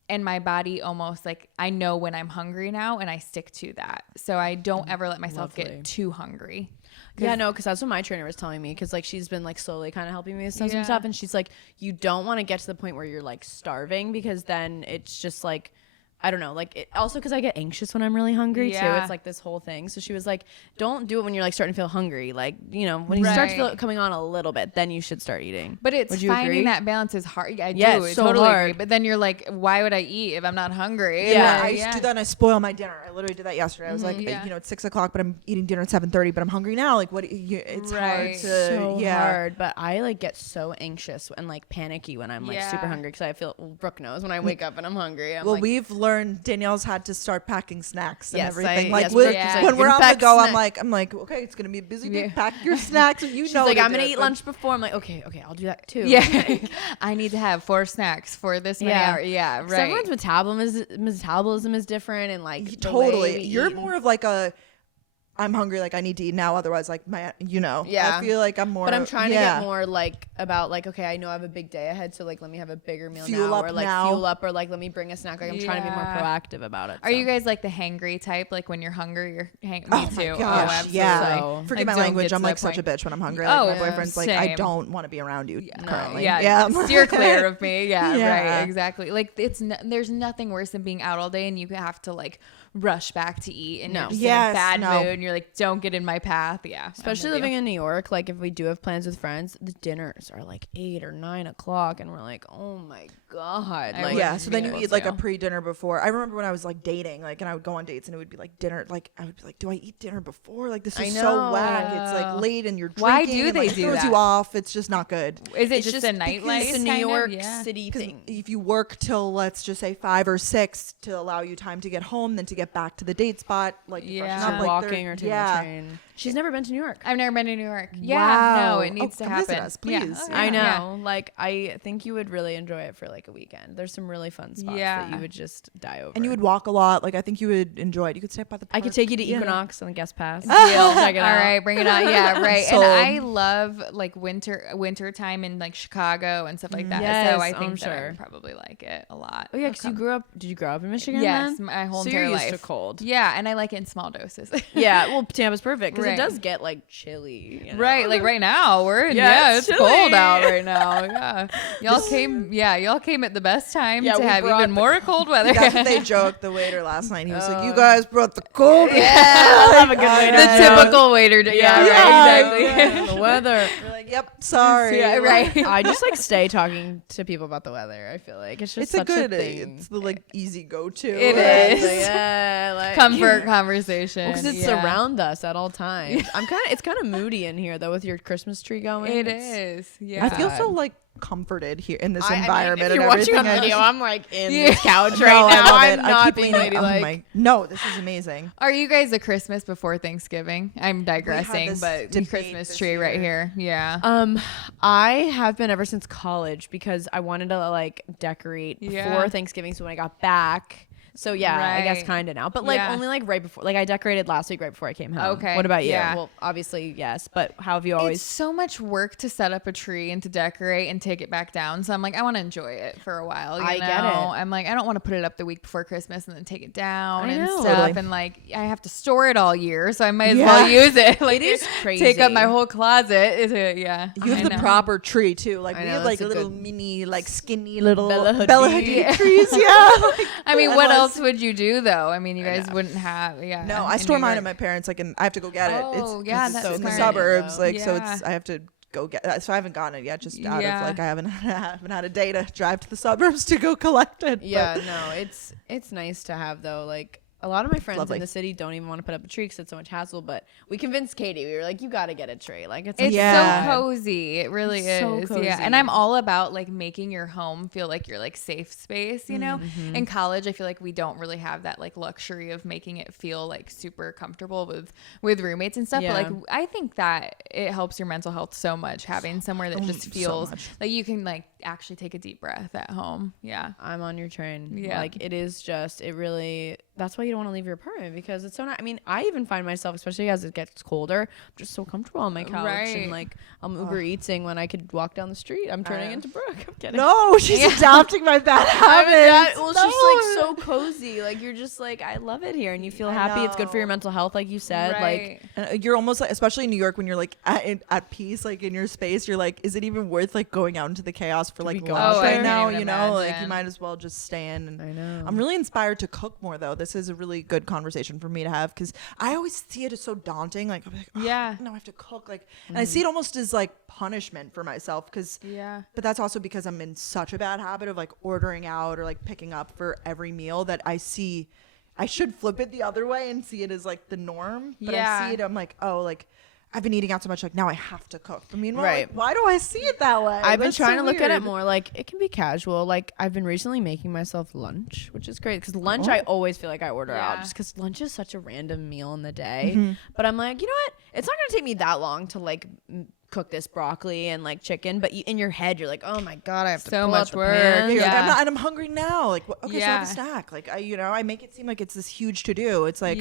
And my body almost like I know when I'm hungry now and I stick to that. So I don't ever let myself get too hungry. Yeah, no, because that's what my trainer was telling me. Because like she's been like slowly kind of helping me with some stuff, and she's like, you don't want to get to the point where you're like starving because then it's just like, I don't know, like it, also because I get anxious when I'm really hungry too. It's like this whole thing. So she was like, don't do it when you're like starting to feel hungry. Like, you know, when you start to feel it coming on a little bit, then you should start eating. But it's Would you finding agree? that balance is hard. I Yeah, do. it's I so totally hard. agree. But then you're like, why would I eat if I'm not hungry? Yeah, I used to do that and I spoil my dinner. I literally did that yesterday. I was like, Yeah. you know, it's 6 o'clock, but I'm eating dinner at 7:30, but I'm hungry now. Like, it's hard to, So hard, but I like get so anxious and like panicky when I'm like super hungry because I feel Brooke knows when I wake up and I'm hungry. I'm Well, like, we've learned Danielle's had to start packing snacks and everything. Yes, when we're on the go, I'm like, okay, it's gonna be a busy day. Pack your snacks. She's like, I'm gonna eat lunch before. I'm like, okay, I'll do that too. Yeah, I need to have 4 snacks for this many hours. Yeah, right. Everyone's metabolism is different, and like totally. You're more of like a, I'm hungry, like I need to eat now, otherwise like I feel like I'm more, but I'm trying to get more like about like, okay, I know I have a big day ahead, so like let me have a bigger meal fuel up, or like let me bring a snack. Like I'm trying to be more proactive about it. Are you guys like the hangry type? Like when you're hungry, me too. My gosh, forget my language. I'm like such a bitch when I'm hungry. Like my boyfriend's like, I don't want to be around you currently. Steer clear of me. Right, exactly. Like there's nothing worse than being out all day and you have to like rush back to eat and you're just in a bad mood and you're like, don't get in my path. Especially living in New York, like if we do have plans with friends, the dinners are like 8 or 9 o'clock and we're like, oh my god. So then you eat like a pre-dinner before. I remember when I was like dating, like, and I would go on dates and it would be like dinner, like I would be like, do I eat dinner before? Like this is so whack. It's like late and you're drinking. Why do they do throws that? you off. It's just not good. Is it just a nightlife? It's a New York City thing. If you work till, let's just say 5 or 6 to allow you time to get home, then to get back to the date spot, like walking or taking a train. She's never been to New York. I've never been to New York. Wow. No, it needs to happen. Visit us, please. I know. Like I think you would really enjoy it for like a weekend. There's some really fun spots that you would just die over. And you would walk a lot. Like I think you would enjoy it. You could stay up by the park. I could take you to Equinox on the guest pass. Check it out. All right, bring it on. Yeah, right. And I love like winter time in like Chicago and stuff like that. Yes, so I think that I would probably like it a lot. Oh yeah, because did you grow up in Michigan? Yes, then? my whole so entire you're life. used to cold. Yeah, and I like it in small doses. Yeah, well, Tampa's perfect because it does get like chilly. You know? Right, like right now we're in, it's chilly. cold out right now. Yeah, y'all came at the best time to have even more cold weather. That's what they joked. The waiter last night, he was like, "You guys brought the cold." Yeah, I love a good waiter. The typical waiter. Right, exactly. Yeah. The weather. We're like, "Yep, sorry." Yeah, right. I just like stay talking to people about the weather. I feel like it's just such a thing. It's the like easy go-to. It is. Like, comfort conversation. Because it's around us at all times. It's kind of moody in here though with your Christmas tree going. It is. Yeah. I feel so like comforted here in this environment. If you're watching on video, I'm like in this couch right now. I'm not being ladylike. No, this is amazing. Are you guys a Christmas before Thanksgiving? I'm digressing, but the Christmas tree right here. Yeah. I have been ever since college because I wanted to like decorate before Thanksgiving. So when I got back. So I guess kind of now, but like only like right before, like I decorated last week right before I came home. Okay. What about you? Yeah. Well, obviously yes, but how have you always? It's so much work to set up a tree and to decorate and take it back down. So I'm like, I want to enjoy it for a while. I get it. I'm like, I don't want to put it up the week before Christmas and then take it down and stuff. Totally. And like, I have to store it all year, so I might as well use it. Like, it is crazy. Take up my whole closet. You have the proper tree too. Like we have like little mini, like skinny little Bella Hadid trees. Yeah. I mean, what else would you do? Though I mean, you guys wouldn't have. No, I store mine at my parents. Like, and I have to go get it. That's so in the suburbs. Like, so I have to go get it. So I haven't gotten it yet. Just out of like I haven't had a day to drive to the suburbs to go collect it. Yeah, no, it's nice to have though. Like a lot of my friends in the city don't even want to put up a tree because it's so much hassle. But we convinced Katie. We were like, you got to get a tree. Like it's so cozy. It really is. So cozy. Yeah, and I'm all about like making your home feel like your like safe space. You know, in college, I feel like we don't really have that like luxury of making it feel like super comfortable with roommates and stuff. Yeah. But like I think that it helps your mental health so much having somewhere that just feels like you can like actually take a deep breath at home. Yeah, I'm on your train. Yeah, like it is just really. That's why you don't want to leave your apartment because it's so nice. I mean, I even find myself, especially as it gets colder, I'm just so comfortable on my couch and like I'm Uber Eating when I could walk down the street. I'm turning into Brooke. I'm kidding. No, she's adopting my bad habits. Well, she's like so cozy. Like you're just like, I love it here, and you feel happy. It's good for your mental health, like you said. Right. Like you're almost like, especially in New York, when you're like at peace, like in your space, you're like, is it even worth like going out into the chaos for like lunch right now? You know, like you might as well just stay in. And I know. I'm really inspired to cook more though. This is a really good conversation for me to have because I always see it as so daunting. Like, I'm like, no, I have to cook. Like, and I see it almost as like punishment for myself because, but that's also because I'm in such a bad habit of like ordering out or like picking up for every meal that I see. I should flip it the other way and see it as like the norm. But I see it, I'm like, oh, like I've been eating out so much, like now I have to cook. I mean, Right. why do I see it that way? I've been That's trying so to look at it weird. more like it can be casual. Like I've been recently making myself lunch, which is great because lunch I always feel like I order out just because lunch is such a random meal in the day. But I'm like, you know what? It's not gonna take me that long to like cook this broccoli and like chicken, but in your head you're like, oh my god, I have to So pull much out the work. pan. You're like, Yeah. and I'm hungry now. Like, okay, so I have a snack. Like, I make it seem like it's this huge to do. It's like,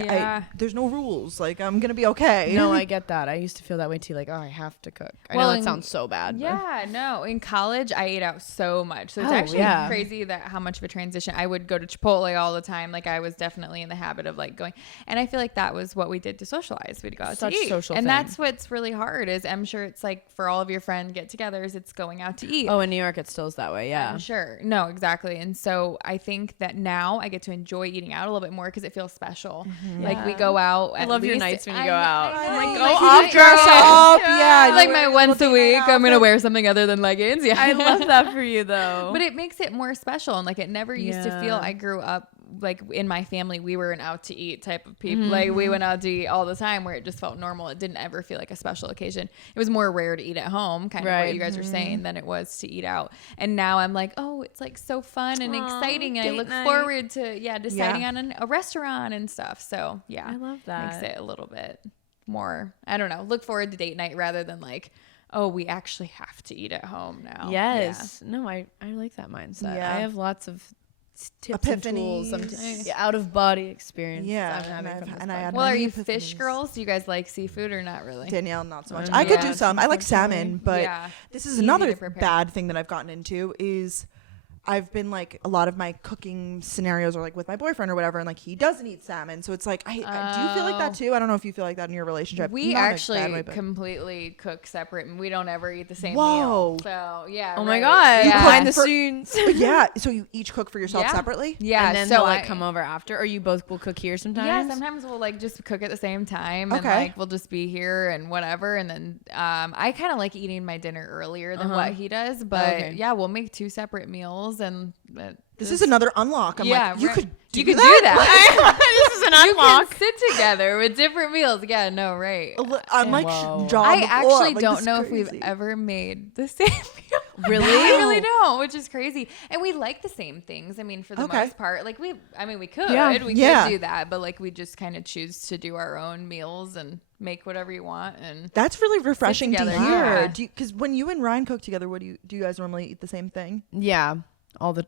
there's no rules. Like, I'm gonna be okay. No, I get that. I used to feel that way too. Like, oh, I have to cook. I Well, know that sounds so bad. Yeah, no. In college, I ate out so much. So it's Oh, actually yeah. crazy that how much of a transition. I would go to Chipotle all the time. Like I was definitely in the habit of like going. And I feel like that was what we did to socialize. We'd go out Such to eat. social and thing. that's what's really hard is I'm sure it's like for all of your friend get-togethers, it's going out to eat. Oh, in New York, it still is that way. Yeah. I'm sure. No, exactly. And so I think that now I get to enjoy eating out a little bit more because it feels special. Like we go out. I love your nights when you go out. Like, go like, off you dress up. Yeah. Like you my wear once a little week, day I'm gonna outfit. wear something other than leggings. Yeah, I love that for you though. But it makes it more special, and like it never used to feel. Yeah. I grew up like in my family, we were an out to eat type of people. Like we went out to eat all the time, where it just felt normal. It didn't ever feel like a special occasion. It was more rare to eat at home, kind of what you guys were saying, than it was to eat out. And now I'm like, oh, it's like so fun and exciting, and I look forward to deciding on a restaurant and stuff. So yeah, I love that. Makes it a little bit more. I don't know. Look forward to date night rather than like, oh, we actually have to eat at home now. Yes. No, I like that mindset. Yeah. I have lots of tips and tools, Epiphanies. out of body experience. Yeah, I'm having and from I've- this and I had podcast. Well, are many you fish epiphanies. girls? Do you guys like seafood or not really? Danielle, not so much. I could do some. I like salmon, but Yeah. this is Easy another to prepare. bad thing that I've gotten into is I've been like a lot of my cooking scenarios are like with my boyfriend or whatever, and like he doesn't eat salmon, so it's like I do you feel like that too? I don't know if you feel like that in your relationship. We Not in a actually bad way, but- completely cook separate, and we don't ever eat the same Whoa. meal. So yeah. Oh my right. god! Yeah. Behind the scenes. yeah, so you each cook for yourself Yeah. separately? Yeah. And then so they'll like I- come over after, or you both will cook here sometimes. Yeah, sometimes we'll like just cook at the same time, and Okay. like we'll just be here and whatever. And then I kind of like eating my dinner earlier than what he does, but yeah, we'll make two separate meals, and This is another unlock. I'm like, you right. could do you could that? This is an You unlock. can sit together with different meals. Yeah, no, right. I'm like Whoa. jaw I on the floor. actually Like, don't this is know if we've crazy. ever made the same meal. Really? I really don't, which is crazy. And we like the same things. I mean, for the Okay. most part, like we could, Yeah. we Yeah. could do that, but like we just kind of choose to do our own meals and make whatever you want. And That's really refreshing to together, hear. yeah. Because when you and Ryan cook together, what do you guys normally eat the same thing? Yeah.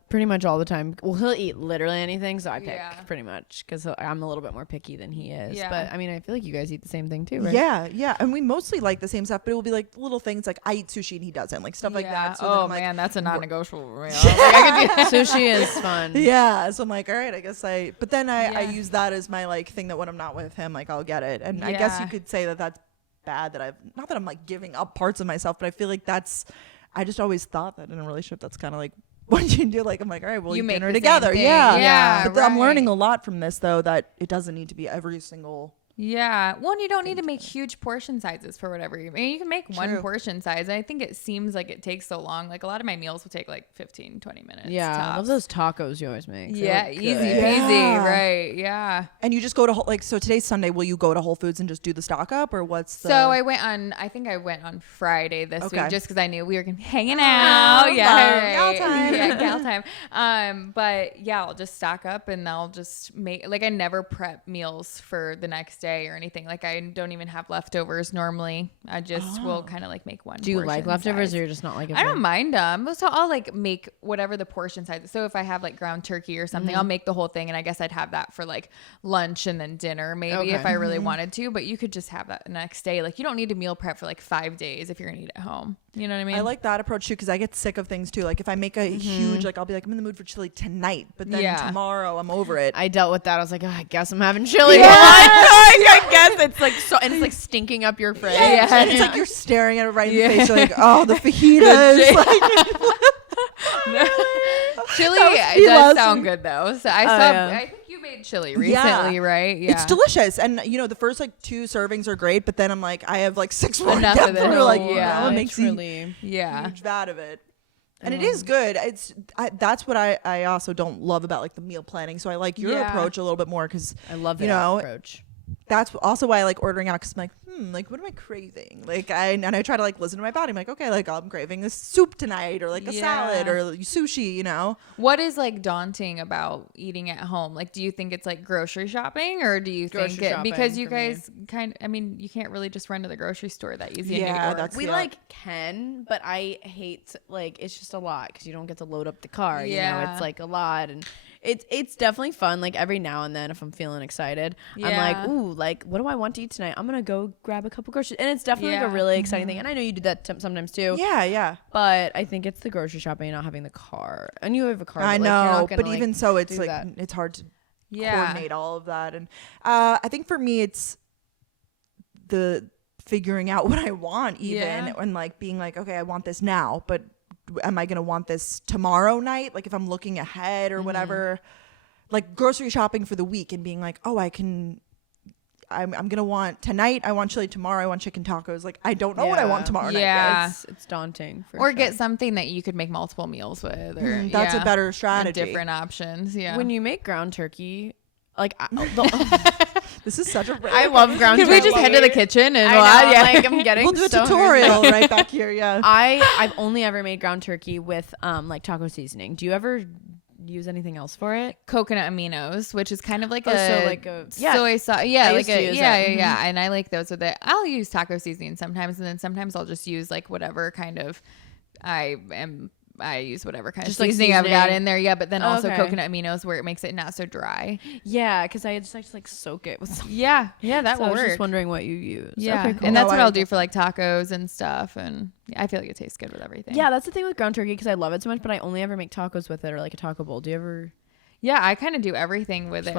Pretty much all the time. Well, he'll eat literally anything, so I pick Yeah. pretty much because I'm a little bit more picky than he is. Yeah. But I mean, I feel like you guys eat the same thing too, right? Yeah, and we mostly like the same stuff, but it will be like little things like I eat sushi and he doesn't, like stuff like that. So then oh I'm like, man, that's a non-negotiable for me. I could do Sushi is fun. yeah, so I'm like, all right, I guess but then I Yeah. use that as my like thing that when I'm not with him, like I'll get it. And I guess you Yeah. could say that that's bad that not that I'm like giving up parts of myself, but I feel like I just always thought that in a relationship, that's kind of like what you do. Like, I'm like, all right, we'll You eat make dinner the same together. thing. Yeah. Yeah, But I'm learning right. a lot from this though, that it doesn't need to be every single. Yeah. Well, and you don't need to make huge portion sizes for whatever you mean. You can make one True. portion size. And I think it seems like it takes so long. Like a lot of my meals will take like 15, 20 minutes. Yeah, I love tops. those tacos you always make. They Yeah, look easy good. peasy. Yeah. Right. Yeah. And you just go to so today's Sunday. Will you go to Whole Foods and just do the stock up, or what's the? So I think I went on Friday this Okay. week just because I knew we were gonna be hanging out. fun. Yeah, Gal right. time. Yeah, gal time. But yeah, I'll just stock up and I'll just make I never prep meals for the next day or anything. Like I don't even have leftovers normally. I just will kind of like make one. Do you like portion leftovers, size. or you're just not like? I don't mind them. So I'll like make whatever the portion size is. So if I have like ground turkey or something, I'll make the whole thing. And I guess I'd have that for like lunch and then dinner maybe if Okay. I really wanted to. But you could just have that the next day. Like you don't need to meal prep for like 5 days if you're going to eat at home. You know what I mean? I like that approach too, because I get sick of things too. Like if I make a huge, like I'll be like, I'm in the mood for chili tonight, but then Yeah. tomorrow I'm over it. I dealt with that. I was like, oh, I guess I'm having chili. Yeah. I guess it's like so, and it's like stinking up your fridge. Yeah. And it's like you're staring at it right in Yeah. the face. You're like, oh, the fajitas. Chili he does loves sound it. good though. So I yeah. think you made chili recently, right? Yeah. It's delicious, and the first like 2 servings are great, but then I'm like, I have like 6 more Enough to get of it. through. Like, Yeah. it It's makes me really. Yeah. huge vat of it. And it is good. That's what I also don't love about like the meal planning. So I like your Yeah. approach a little bit more because I love that you know, approach. that's also why I like ordering out, because I'm like, like what am I craving? Like I try to like listen to my body. I'm like, okay, like I'm craving a soup tonight, or like a salad, or sushi, you know. What is like daunting about eating at home? Like, do you think it's like grocery shopping, or do you think it because you guys you can't really just run to the grocery store that easy. We like can, but I hate like it's just a lot because you don't get to load up the car. You know, it's like a lot, and it's definitely fun. Like every now and then, if I'm feeling excited, I'm like, ooh, like what do I want to eat tonight? I'm gonna go grab a couple groceries, and it's definitely like a really exciting thing. And I know you do that sometimes too. Yeah. But I think it's the grocery shopping and not having the car. And you have a car. I know, but even so, it's like that. it's hard to coordinate all of that. And I think for me, it's the figuring out what I want, even and like being like, okay, I want this now, but am I gonna want this tomorrow night? Like if I'm looking ahead or whatever, like grocery shopping for the week and being like, oh, I'm gonna want tonight. I want chili. Tomorrow I want chicken tacos. Like I don't know what I want tomorrow night. Yeah, it's daunting. Or get something that you could make multiple meals with. Or that's a better strategy. And different options. Yeah. When you make ground turkey, like this is such a. I love ground turkey. Can we just head to the kitchen and like I'm getting. We'll do a tutorial right back here. Yeah. I've only ever made ground turkey with like taco seasoning. Do you ever use anything else for it? Coconut aminos, which is kind of like soy sauce. Yeah. And I like those with it. I'll use taco seasoning sometimes, and then sometimes I'll just use like whatever kind of I use whatever kind just of seasoning I've got in there. Yeah, but then also coconut aminos where it makes it not so dry. Yeah, because I just like to like soak it with something. Yeah, that will work. I was just wondering what you use. Yeah, okay, cool. And that's what I'll do for like tacos and stuff. And I feel like it tastes good with everything. Yeah, that's the thing with ground turkey because I love it so much, but I only ever make tacos with it or like a taco bowl. Do you ever? Yeah, I kind of do everything with it.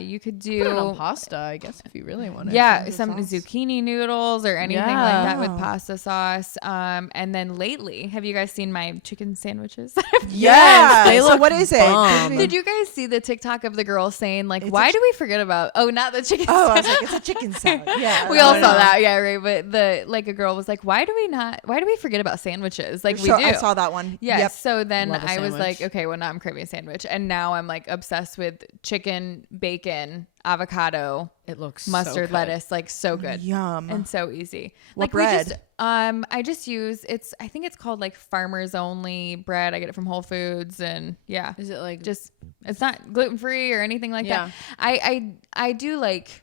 You could do put it on pasta, I guess, if you really want it. Yeah, some zucchini noodles or anything like that with pasta sauce. And then lately, have you guys seen my chicken sandwiches? Yes, they look. What is it? Did you guys see the TikTok of the girl saying like, "Why do we forget about?" Oh, not the chicken. Oh, I was like, it's a chicken salad. Yeah, we all saw that. Yeah, right. But a girl was like, "Why do we forget about sandwiches? Like we do." I saw that one. Yeah. Yep. So then I was like, okay, well now I'm craving a sandwich, and now I'm like obsessed with chicken, bacon, avocado. It looks mustard, lettuce, like so good. Yum. And so easy. What like bread? I just use I think it's called like Farmers Only bread. I get it from Whole Foods, and yeah. Is it like just it's not gluten free or anything like that. I do like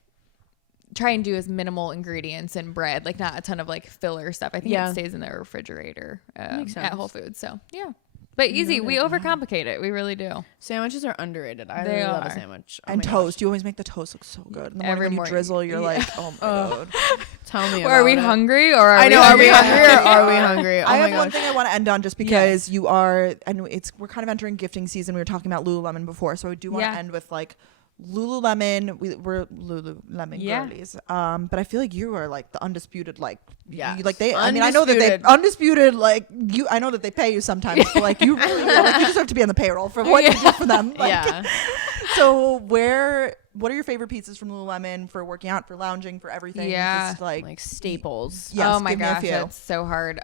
try and do as minimal ingredients in bread, like not a ton of like filler stuff. I think it stays in the refrigerator at Whole Foods. So yeah. But easy. We overcomplicate it. We really do. Sandwiches are underrated. I really love a sandwich. And toast. You always make the toast look so good. In the morning when you drizzle, you're like, oh my God. Tell me about it. Are we hungry or are we hungry or are we hungry? I have one thing I want to end on just because you are, and we're kind of entering gifting season. We were talking about Lululemon before. So I do want to end with like Lululemon. We're Lululemon girlies. But I feel like you are like the undisputed, like, like they, I mean, I know that they undisputed, like you, I know that they pay you sometimes, but like you really are, like you deserve to be on the payroll for what you do for them. Like, so what are your favorite pieces from Lululemon for working out, for lounging, for everything? Yeah. Just like staples. Yes, oh my gosh, that's so hard.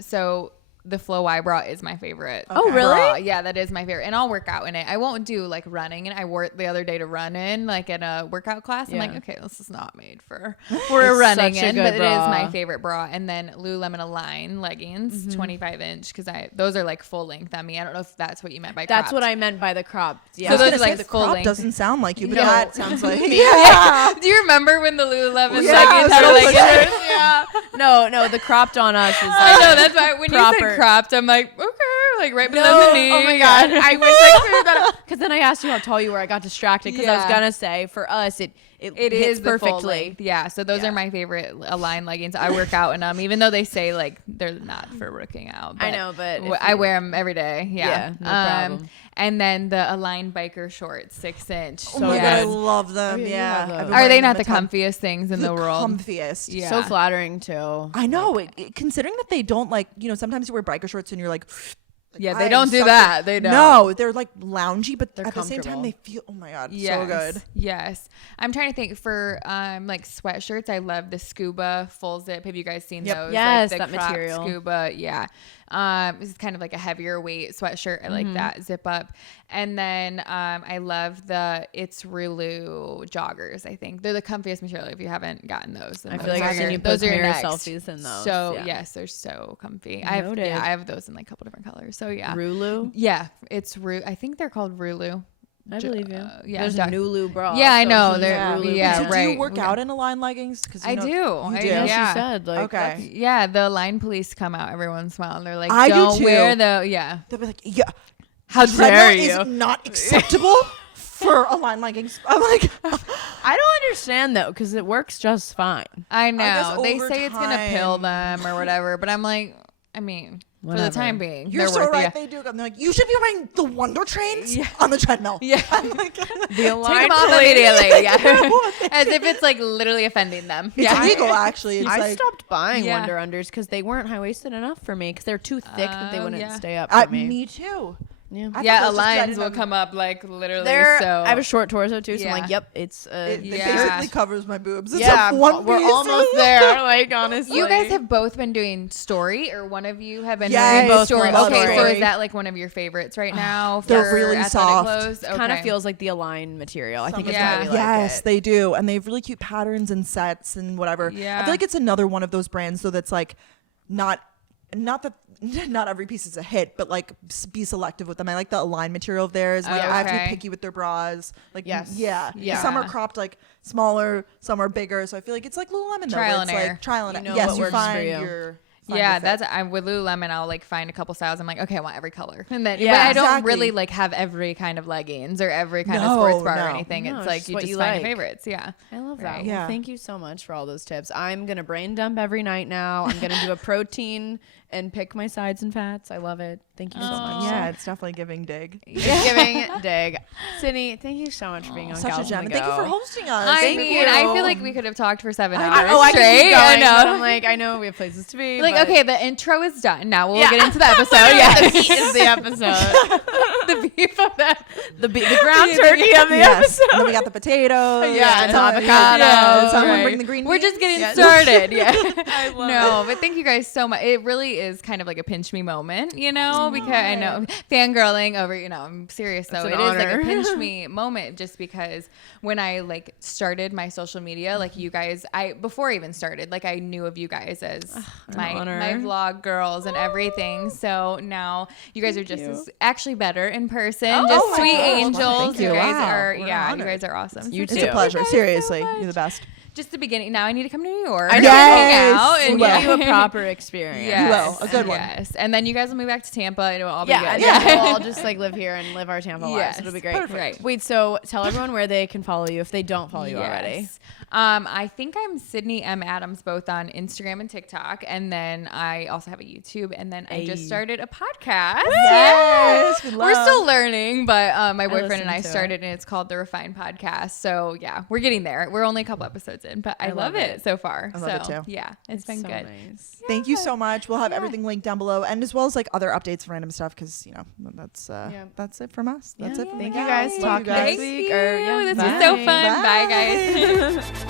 So the Flow Y bra is my favorite. Oh, really? Bra. Yeah, that is my favorite. And I'll work out in it. I won't do like running. And I wore it the other day to run in, like in a workout class. I'm like, okay, this is not made for running in, but it is my favorite bra. And then Lululemon Align leggings, 25-inch, because those are like full length on me. I don't know if that's what you meant by cropped. That's what I meant by the cropped. Yeah. So those are like the full length. Doesn't sound like you, but that sounds like Do you remember when the Lululemon leggings had leggings? Yeah. No, the cropped on us is I know, that's why when you said cropped, I'm like, okay, like right below the knee. Oh my God. I wish I cleared that up. Because then I asked you how tall you were. I got distracted because I was going to say for us, it is perfectly. Yeah. So those are my favorite Align leggings. I work out in them, even though they say like they're not for working out. I know, but I wear them every day. Yeah. No problem. And then the Align biker shorts, 6-inch. Oh my God, I love them. Yeah. Are they not the comfiest things in the world? Comfiest. Yeah. So flattering too. I know. Considering that they don't like, sometimes you wear biker shorts and you're like, yeah, they don't do that. They don't. No, they're like loungy, but they're at the same time they feel, oh my God, so good. Yes. I'm trying to think for like sweatshirts. I love the scuba full zip. Have you guys seen those? Yes, like the that material. Scuba. Yeah. It's kind of like a heavier weight sweatshirt. I like that zip up. And then I love the It's Rulu joggers. I think they're the comfiest material. If you haven't gotten those, I feel like I've seen you those post are mirror next. selfies in those. So yes, they're so comfy. I have those in like a couple different colors. So yeah, Rulu. Yeah, it's I think they're called Rulu. I believe you. Yeah, there's Nulu bra. Yeah, I so know. he's They're Rulu yeah, bra. Do right. you work out in Align leggings? Because I do. You do. Yeah, Yeah. she said. Like, Okay. Yeah, the line police come out every once in a while and they're like, I do don't too. wear the They'll be like, yeah. How dare treadmill you? is not acceptable for Align leggings. I'm like, I don't understand though, because it works just fine. I guess know. They over say it's gonna pill time- them or whatever, but I'm like, I mean, for Whatever. the time being, you're they're so worth right. it. They do. And they're like, you should be wearing the Wonder Trains on the treadmill. Yeah. I'm like, The Take Align them off police. immediately. Yeah. As if it's like literally offending them. it's Yeah. illegal, actually. It's I like, stopped buying Yeah. Wonder Unders because they weren't high waisted enough for me because they're too thick that they wouldn't yeah. stay up for me. me too. Yeah. I thought Yeah, that was just 'cause I Aligns didn't will have- come up like literally. They're, So I have a short torso too, so I'm Yeah. like, yep, it's It Yeah. basically covers my boobs. It's yeah, a one we're piece. almost there. Like honestly, you guys have both been doing story, or one of you have been Yes, doing both story. love Okay, so story. is that like one of your favorites right now? They're for really athletic soft. Clothes? kind of Okay. feels like the Align material. I think it's Yeah. why we like Yes, it. they do, and they have really cute patterns and sets and whatever. Yeah. I feel like it's another one of those brands, though, that's like not that not every piece is a hit, but like be selective with them. I like the Align material of theirs. Like I have to be Okay. picky with their bras. Like Yes. yeah. Yeah. Some are cropped like smaller, some are bigger. So I feel like it's like Lululemon. Though, Trial where and it's error. like trial and You know yes, what you works for find you. your Yeah, that's I'm with Lululemon. I'll like find a couple styles. I'm like, okay, I want every color, and then Yeah, but I don't exactly. really like have every kind of leggings or every kind of No, sports bra or no. anything. No, it's it's like just you what just you find like. your favorites. Yeah, I love that. Right. Well, Yeah. thank you so much for all those tips. I'm gonna brain dump every night now. I'm gonna do a protein and pick my sides and fats. I love it. Thank you so much. Yeah, it's definitely giving dig. It's giving dig. Sydney, thank you so much for being on Such a Gals on gem. the And thank you Go. for hosting us. I Thank mean, you. I feel like we could have talked for 7 hours I can straight. keep going, I know. but I'm like, I know we have places to be. Like, but- okay, the intro is done. Now we'll Yeah. get into the episode. The Yes. meat is the episode. the beef of that. the ground turkey of the Yes. episode. And then we got the potatoes. Yeah, and someone- avocado. Yeah, someone Right. bring the green We're just beans. getting Yes. started. Yeah. I love No, but thank you guys so much. It really is kind of like a pinch me moment, you know, because I know fangirling over, you know, I'm serious though. It's It an is like honor. a pinch me moment just because when I like started my social media, like you guys, before I even started, like I knew of you guys as my honor. vlog girls and everything. So now you guys are just you. as actually better in person. Oh, just oh my sweet gosh. angels. Thank you. guys Wow. are We're yeah, you honored. guys are awesome. You So It's a too. pleasure. Thank you guys so Seriously. much. You're the best. Just the beginning. Now I need to come to New York. I and know. hang out Yes, and we Give you a yeah. proper experience. Yes. You will. A good one. Yes. And then you guys will move back to Tampa and it will all be Yeah, good. yeah. We'll all just like live here and live our Tampa lives. Yes. It'll be great. Perfect. Right. Wait, so tell everyone where they can follow you if they don't follow you already. Yes. I think I'm Sydney M. Adams both on Instagram and TikTok. And then I also have a YouTube. And then I just Ayy. started a podcast. Yes, we We're love. still learning, but my boyfriend and listen I to started and it's called The Refined Podcast. So yeah, we're getting there. We're only a couple episodes in, but I love love it it. so far. I love it too. Yeah, it's been so good. nice. Thank you so much. We'll have everything linked down below, and as well as like other updates and random stuff, because you know that's it from us. That's Yeah. it. From Thank the you guys. guys. Talk Thank you guys. next week. Or, yeah, This bye. was so fun. Bye, Bye. guys.